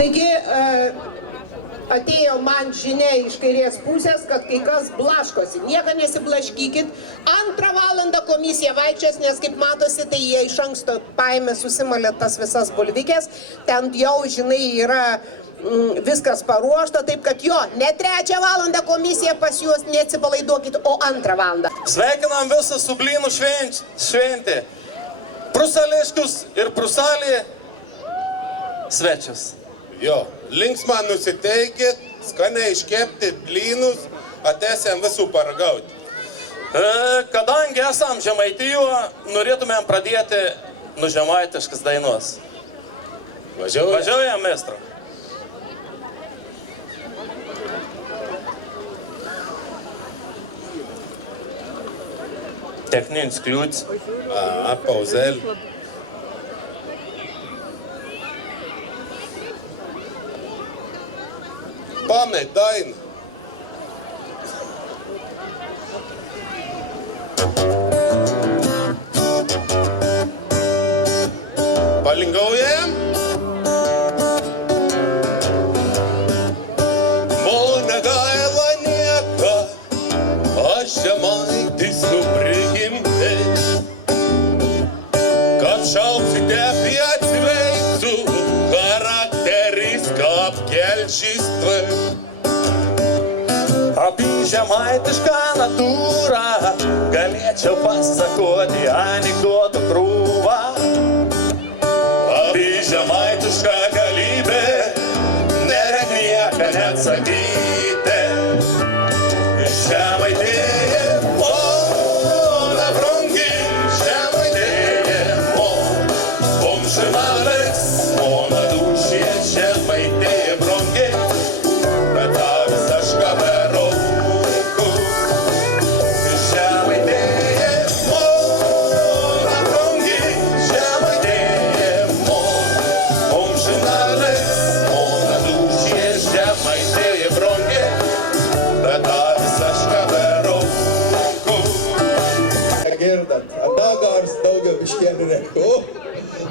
Taigi, atėjo man žinia iš kairės pusės, kad kai kas blaškosi. Nieka nesiblaškykit. 2 valandą komisija vaikščios, nes kaip matosi, tai jie iš anksto paėmė, susimalė tas visas bulvikės. Ten jau, žinai, yra viskas paruošta, taip kad jo, ne 3 valandą komisija pas juos, neatsipalaiduokit, o 2 valandą. Sveikinam visą su blynų šventė. Prusališkius ir prusalį svečius. Jo, linksma nusiteikit, skaniai iškepti blynus, atėsim visų paragauti. Kadangi esam Žemaitijoje, norėtumėm pradėti nuo žemaitiškas dainos. Važiuojam, maestro. Techninis kliūtis. Pauzelį. Pamet dainu. Palingaujam. Man negaila nieka, aš žemaitis nuprigimtai. Kad šauksite apie atsiveiksų, charakteris apkelčys tvai. Apie žemaitišką natūrą galėčiau pasakoti anekdotų krūvą. Apie žemaitišką galybę nereik nieka neatsakyti. Žemaitėje, ona brangi, žemaitėje, Šimales, ona dušė, žemaitėje brangi.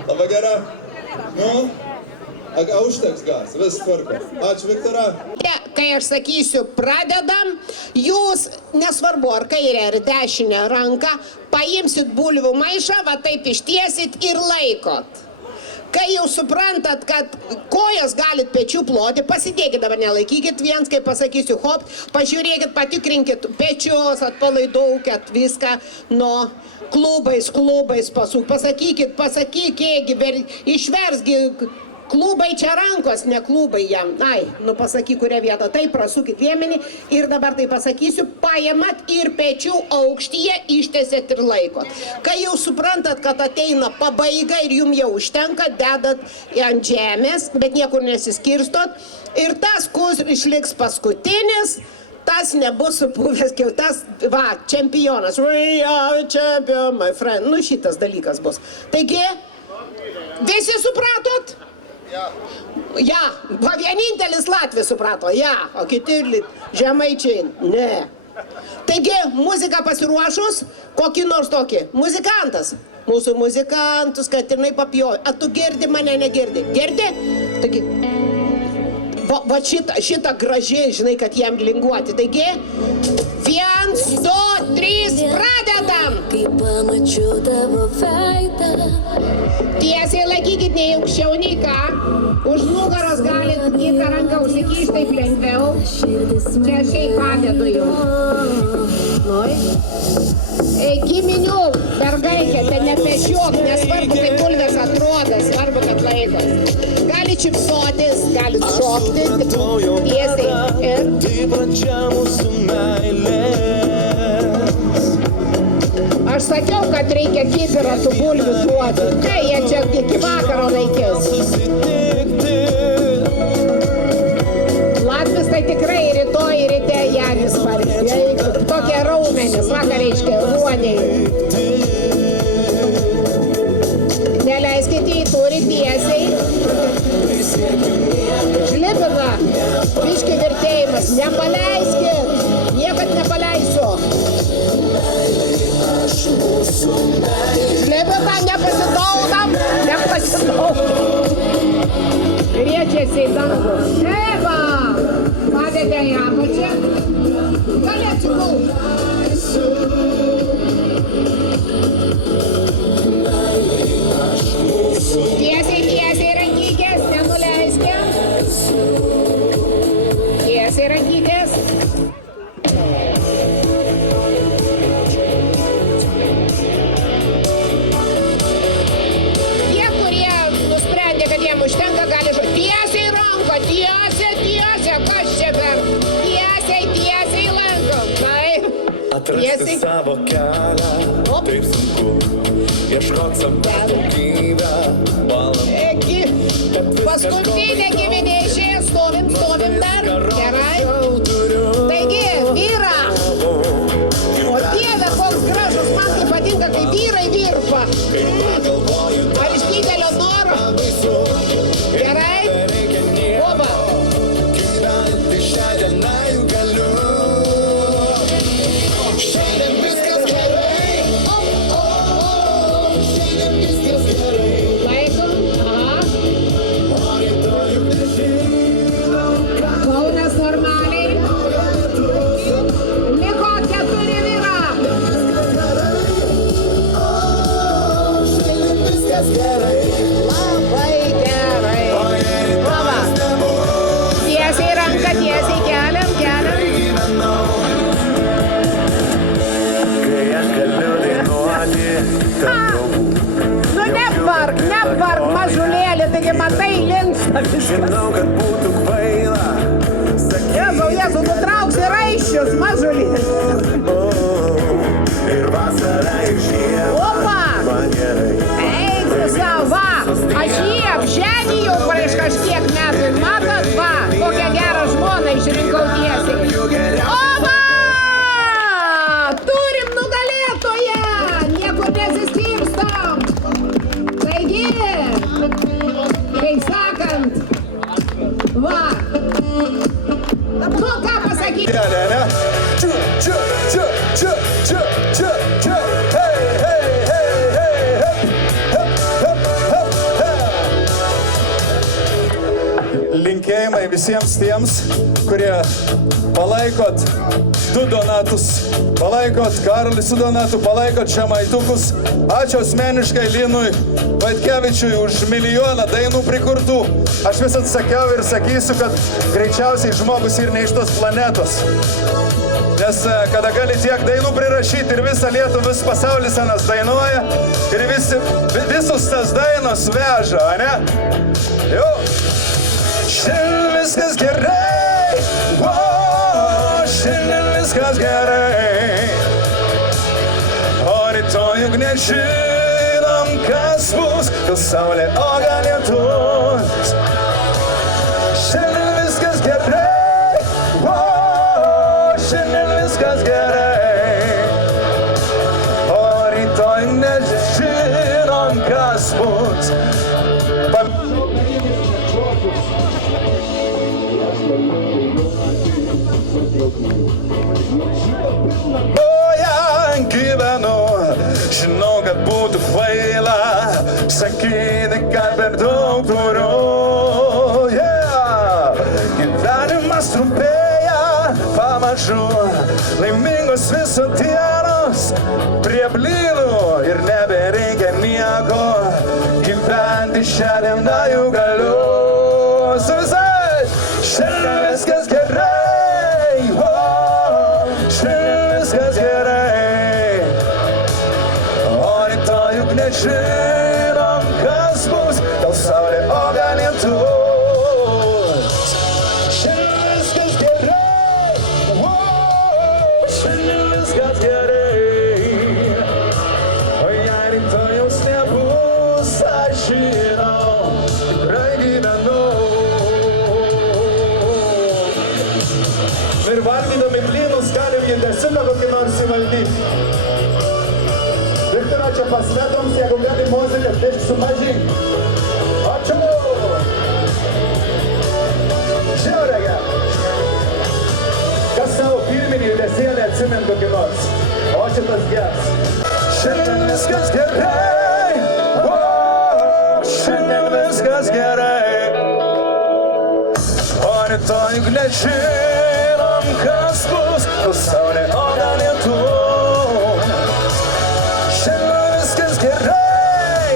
Labai gera. Nu, užteks gas, vis tvarko. Ačiū, Viktora. Kai aš sakysiu pradedam, jūs, nesvarbu ar kairę ar dešinę ranką, paimsit bulvių maišą, va taip ištiesit ir laikot. Kai jau suprantat, kad kojas galit pečių ploti, pasidėkit dabar, nelaikykit viens, kai pasakysiu hop, pažiūrėkit, patikrinkit pečius, atpalaidaukit viską nuo klubais pasuk. Pasakykit, išversgi klubai čia rankos, ne klubai jam. Ai, pasakyk, kurią vietą. Taip, prasukit liemenį ir dabar tai pasakysiu, paėmat ir pečių aukštyje ištesėt ir laikot. Kai jau suprantat, kad ateina pabaiga ir jums jau užtenka, dedat ant žemės, bet niekur nesiskirstot. Ir tas, kur išliks paskutinis, tas nebus supuvęs, tas, čempionas. We are champion, my friend. Šitas dalykas bus. Taigi, visi supratot? Ja, va vienintelis Latvis suprato, ja, o kiti žemaičiai, ne. Taigi, muzika pasiruošus, kokį nors tokį, muzikantas. Mūsų muzikantus, kad jinai papjovė. A, tu girdi mane, negirdi? Girdi? Taigi, va šitą gražiai, žinai, kad jam linguoti. Taigi, 1, 2, 3, pradedam! Kai pamačiau tavo veidą. Tiesiai laikykit nei aukščiau, nei ką. Už nugaros galit kitą ranką užsikišti taip lengviau. Čia šiaip padedu jums. Giminių, mergaitė, tai nepešiok, nesvarbu, kaip bulvės atrodo, svarbu, kad laikos. Galit čipsotis, galit šokti, tiesiai ir... Aš sakiau, kad reikia kibirą tų bulvių duoti. Tai jie čia iki vakaro laikys. Latvis tai tikrai rytoj ryte janis parės. Tokie raumenis, vakar reiškia, ruoniai. Neleiskite į turi tiesiai. Žlibina, biški virtėjimas, nepaleiskit. Niekad nepaleisiu. Žlibina, nepasidaudam, Riečiasi į dangų. Eva, padėdė į apačią. Gali atsigult. Tiesiai rankykės, nenuleiskėm. Tiesiai rankykės. Užtenka, gali žodžiu. Tiesiai ranką, tiesiai, kas čia per? Tiesiai lankom. Atrasti savo kelią, taip sunku. Ieškot savęs daugybę valandų. Paskutinė giminė išėjo, stovim dar. Gerai. Taigi, vyra. O Dieve, koks gražus, man tai patinka, kai vyrai virpa. Ar iš didelio noro? Gerai? Oba. Gyventi šią dieną jau galiu. Šiandien viskas gerai. Šiandien viskas gerai. Laikom. Aha. O rytoj juk nežinom. Kaunas normaliai. Liko 4 vyra. Šiandien viskas gerai. Labai gerai. Oba. Tiesiai ranką, tiesiai keliam. Kai aš galiu dainuoti, tarp draugų. Nu nebark, mažulėlį, taigi matai linksta viskas. Žinau, kad būtų kvaila. Jėzau, tu trauksi raiščius, mažulį. Ir vasara ir žiema. Opa! Man gerai. Eik tu savo, va, aš jį apženijau prieš kažkiek metų. Matot, va, kokią gerą žmoną išrinkau tiesiai. Opa! Turim nugalėtoją! Niekur nesiskirstam! Taigi, kaip sakant, va. Nu, ką pasakyti? Linkėjimai visiems tiems, kurie palaikot 2 donatus, palaikot Karolį su donatu, palaikot Žemaitukus. Ačiū asmeniškai Linui Vaitkevičiui už 1 milijoną dainų prikurtų. Aš visat sakiau ir sakysiu, kad greičiausiai žmogus ir ne iš tos planetos. Nes kada gali tiek dainų prirašyti ir visą Lietuvą, vis pasaulis senas dainuoja ir visus tas dainos veža, ne? Jau. Šiandien viskas gerai, šiandien viskas gerai. O rytoj juk nežinom, kas bus, gal saulė, o gal lietus. Šiandien viskas gerai, šiandien viskas gerai. O rytoj nežinom, kas bus. Gyvenu, žinau, kad būtų kvaila sakyti, kad per daug turiu. Gyvenimas trumpėja pamažu, laimingos viso dienos prie blynų ir nebereikia nieko, gyventi šią dieną jau galiu. Su visais, šiandien viskas gerai, šiandien viskas gerai, o rytoj juk nežinom, kas bus, gal saulė, o gal lietus. Šiandien viskas gerai, šiandien viskas gerai, o jei rytojaus nebus, aš žinau, tikrai gyvenu. Ir valgydami blynus galim judesiną kokį nors įvaldyti. Viktoro čia pasvetoms, jeigu gali muziką, tai sumažink. Ačiū! Žiauriai gerai. Kas savo pirminį judesėlį atsimint kokį nors? O šitas geras. Šiandien viskas gerai, šiandien viskas gerai, o rytoj juk nežinom, kas bus, gal saulė, o gal lietus. Šiandien viskas gerai,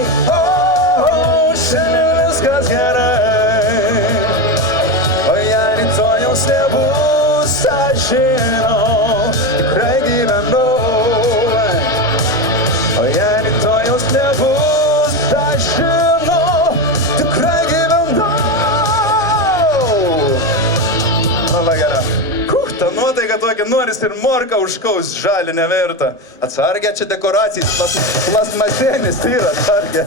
šiandien viskas gerai, o jei rytojaus nebus, aš žinau, tikrai gyvenu. O jei rytojaus nebus, aš žinau, tikrai gyvenu. Labai gera. Ta nuotaika tokia noris ir morką užkaus žalį neverta. Atsargia čia dekoracijas, plastmasėnis, tai yra atsargia.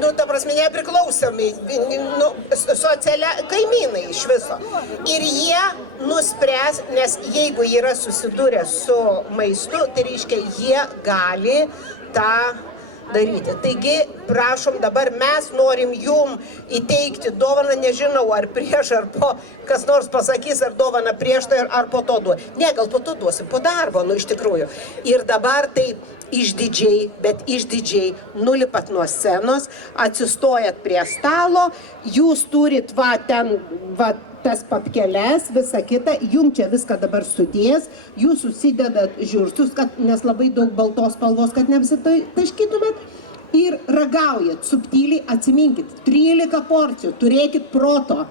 Nu, ta prasme, nepriklausomi, kaimynai iš viso. Ir jie nuspręs, nes jeigu yra susidūrę su maistu, tai reiškia, jie gali tą daryti. Taigi, prašom, dabar mes norim jum įteikti dovaną, nežinau, ar prieš, ar po, kas nors pasakys, ar dovaną prieš tai, ar po to duosim. Ne, gal po to duosim, po darbo, nu iš tikrųjų. Ir dabar taip išdidžiai, bet išdidžiai nulipat nuo scenos, atsistojat prie stalo, jūs turit va ten, va tas papkeles, visą kitą, jum čia viską dabar sudės, jūs susidedat žiūrstus, nes labai daug baltos spalvos, kad neapsitaškytumėt, ir ragaujat, subtiliai, atsiminkit, 13 porcijų, turėkit proto.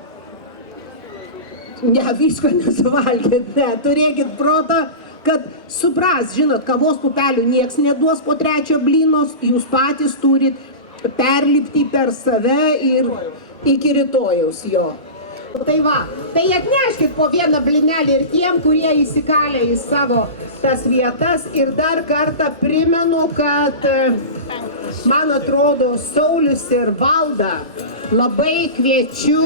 Ne, visko nesuvalgėt, ne, turėkit proto, kad supras, žinot, kavos pupelių nieks neduos po 3 blynos, jūs patys turit perlipti per save ir iki rytojaus jo. Tai va, tai atneškit po vieną blynelį ir tiem, kurie įsikalė į savo tas vietas. Ir dar kartą primenu, kad, man atrodo, Saulius ir Valda labai kviečiu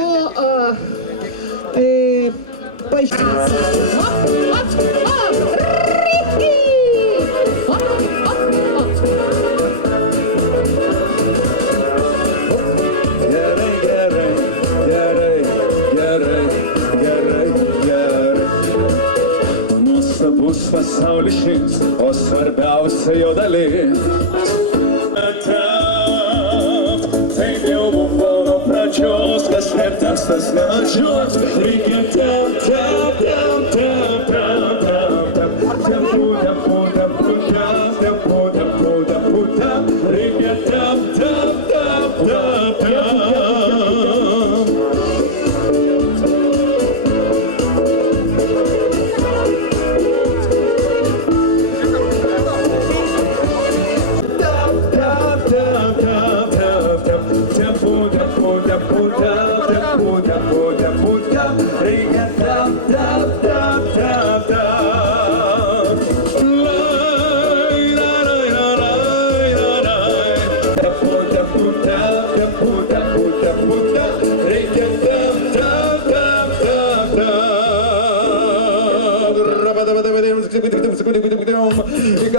Nuostabus pasaulis šis, o svarbiausia jo dalis. Taip jau buvo nuo pradžios, kas netas, tas nevažiuos. Reikia tap,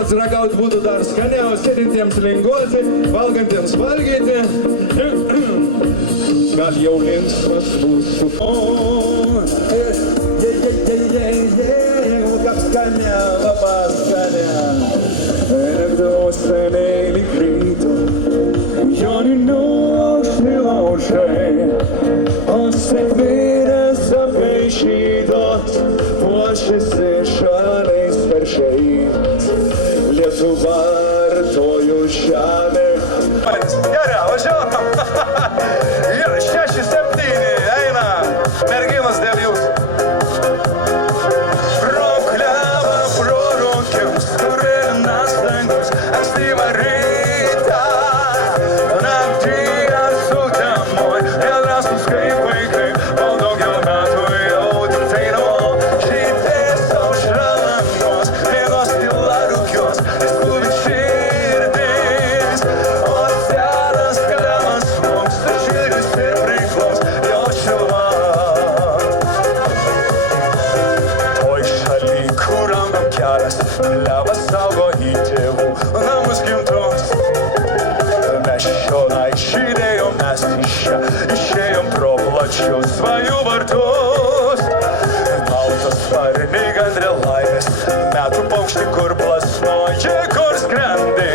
nors ragauti būtų dar skaniau, sėdintiems linguoti, valgantiems valgyti. Gal jau linksmas mūsų kaip skania, labai skania. Seniai lyg ryto, joninių aušai, o sėkmės apgaišytos, puošiasi šaliais veršiais, Lietuva artojų žemė. Gerai, važiuokam! 6-7 eina merginos dėl jūsų. Levas saugo į tėvų namus gimtus. Mes šionai išidėjom, mes iš čia išėjom pro plačius svajų vartus. Baltas sparniai gandrė laimės, metų paukštį, kur plasnoja, kur skrendi.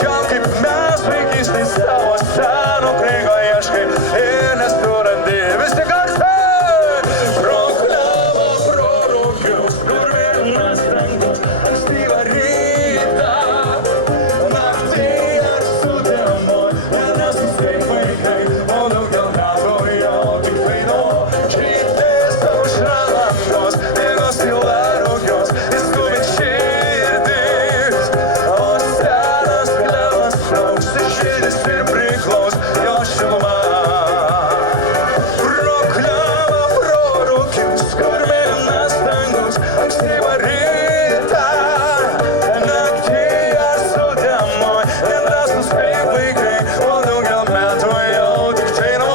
Gal kaip mes vaikystėj savo seno kreigo ieškai ir nesurandi. Visi garsai! Pro klevą, pro rūkius, kur vienas dangus, ankstyvą rytą. Naktį ar sudėmoj, nesus kaip vaikai, o daugiau metų jau tik vaino. Žydės aušra langos, vienos tyla rūkios, įskubit širdis. O senas klevas trauks, širdis ir priklaus jo šiluma. Pro klevą, pro rūkius, kur vienas dangus, ankstyvą rytą. Naktį ar sudėmoj, nedrasnus kaip vaikai, o daugel metų jau tik vaino.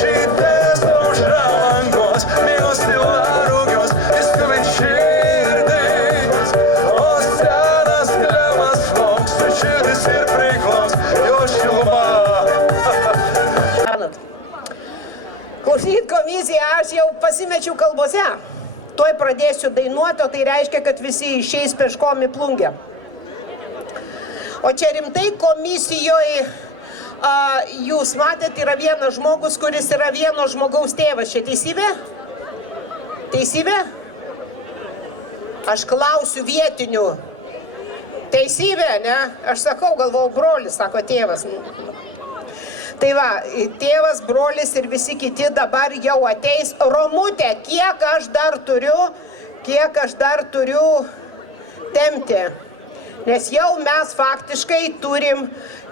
Žydės aušra langos, vienos tyla rūkios, įskubit širdis. O senas klevas trauks, širdis ir priklaus jo šiluma. Klausyt komisiją, aš jau pasimečiau kalbose. Tuoj pradėsiu dainuoti, o tai reiškia, kad visi išeis peškom į plungę. O čia rimtai komisijoje, jūs matėt, yra vienas žmogus, kuris yra vieno žmogaus tėvas. Čia teisybė? Teisybė? Aš klausiu vietinių. Teisybė, ne? Aš sakau, galvau, brolis, sako tėvas. Tai va, tėvas, brolis ir visi kiti dabar jau ateis. Romutė, kiek aš dar turiu tempti. Nes jau mes faktiškai turim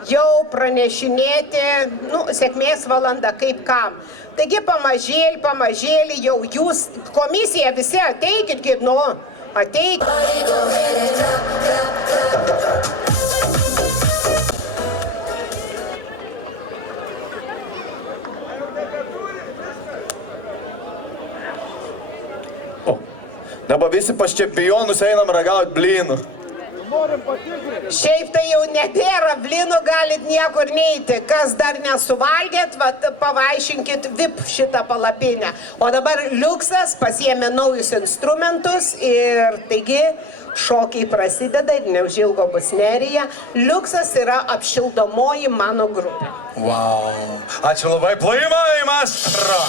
jau pranešinėti, sėkmės valandą kaip kam. Taigi pamažėlį jau jūs, komisija visi ateikit, ateikit. Dabar visi pas čempionus einam ragauti blynų. Šiaip tai jau nebėra blynų, galit niekur neiti. Kas dar nesuvalgėt, pavaišinkit VIP šitą palapinę. O dabar Liuksas pasiėmė naujus instrumentus ir taigi šokiai prasideda ir neužilgo bus Nerija. Liuksas yra apšildomoji mano grupė. Wow. Ačiū labai, plojimai, maestro!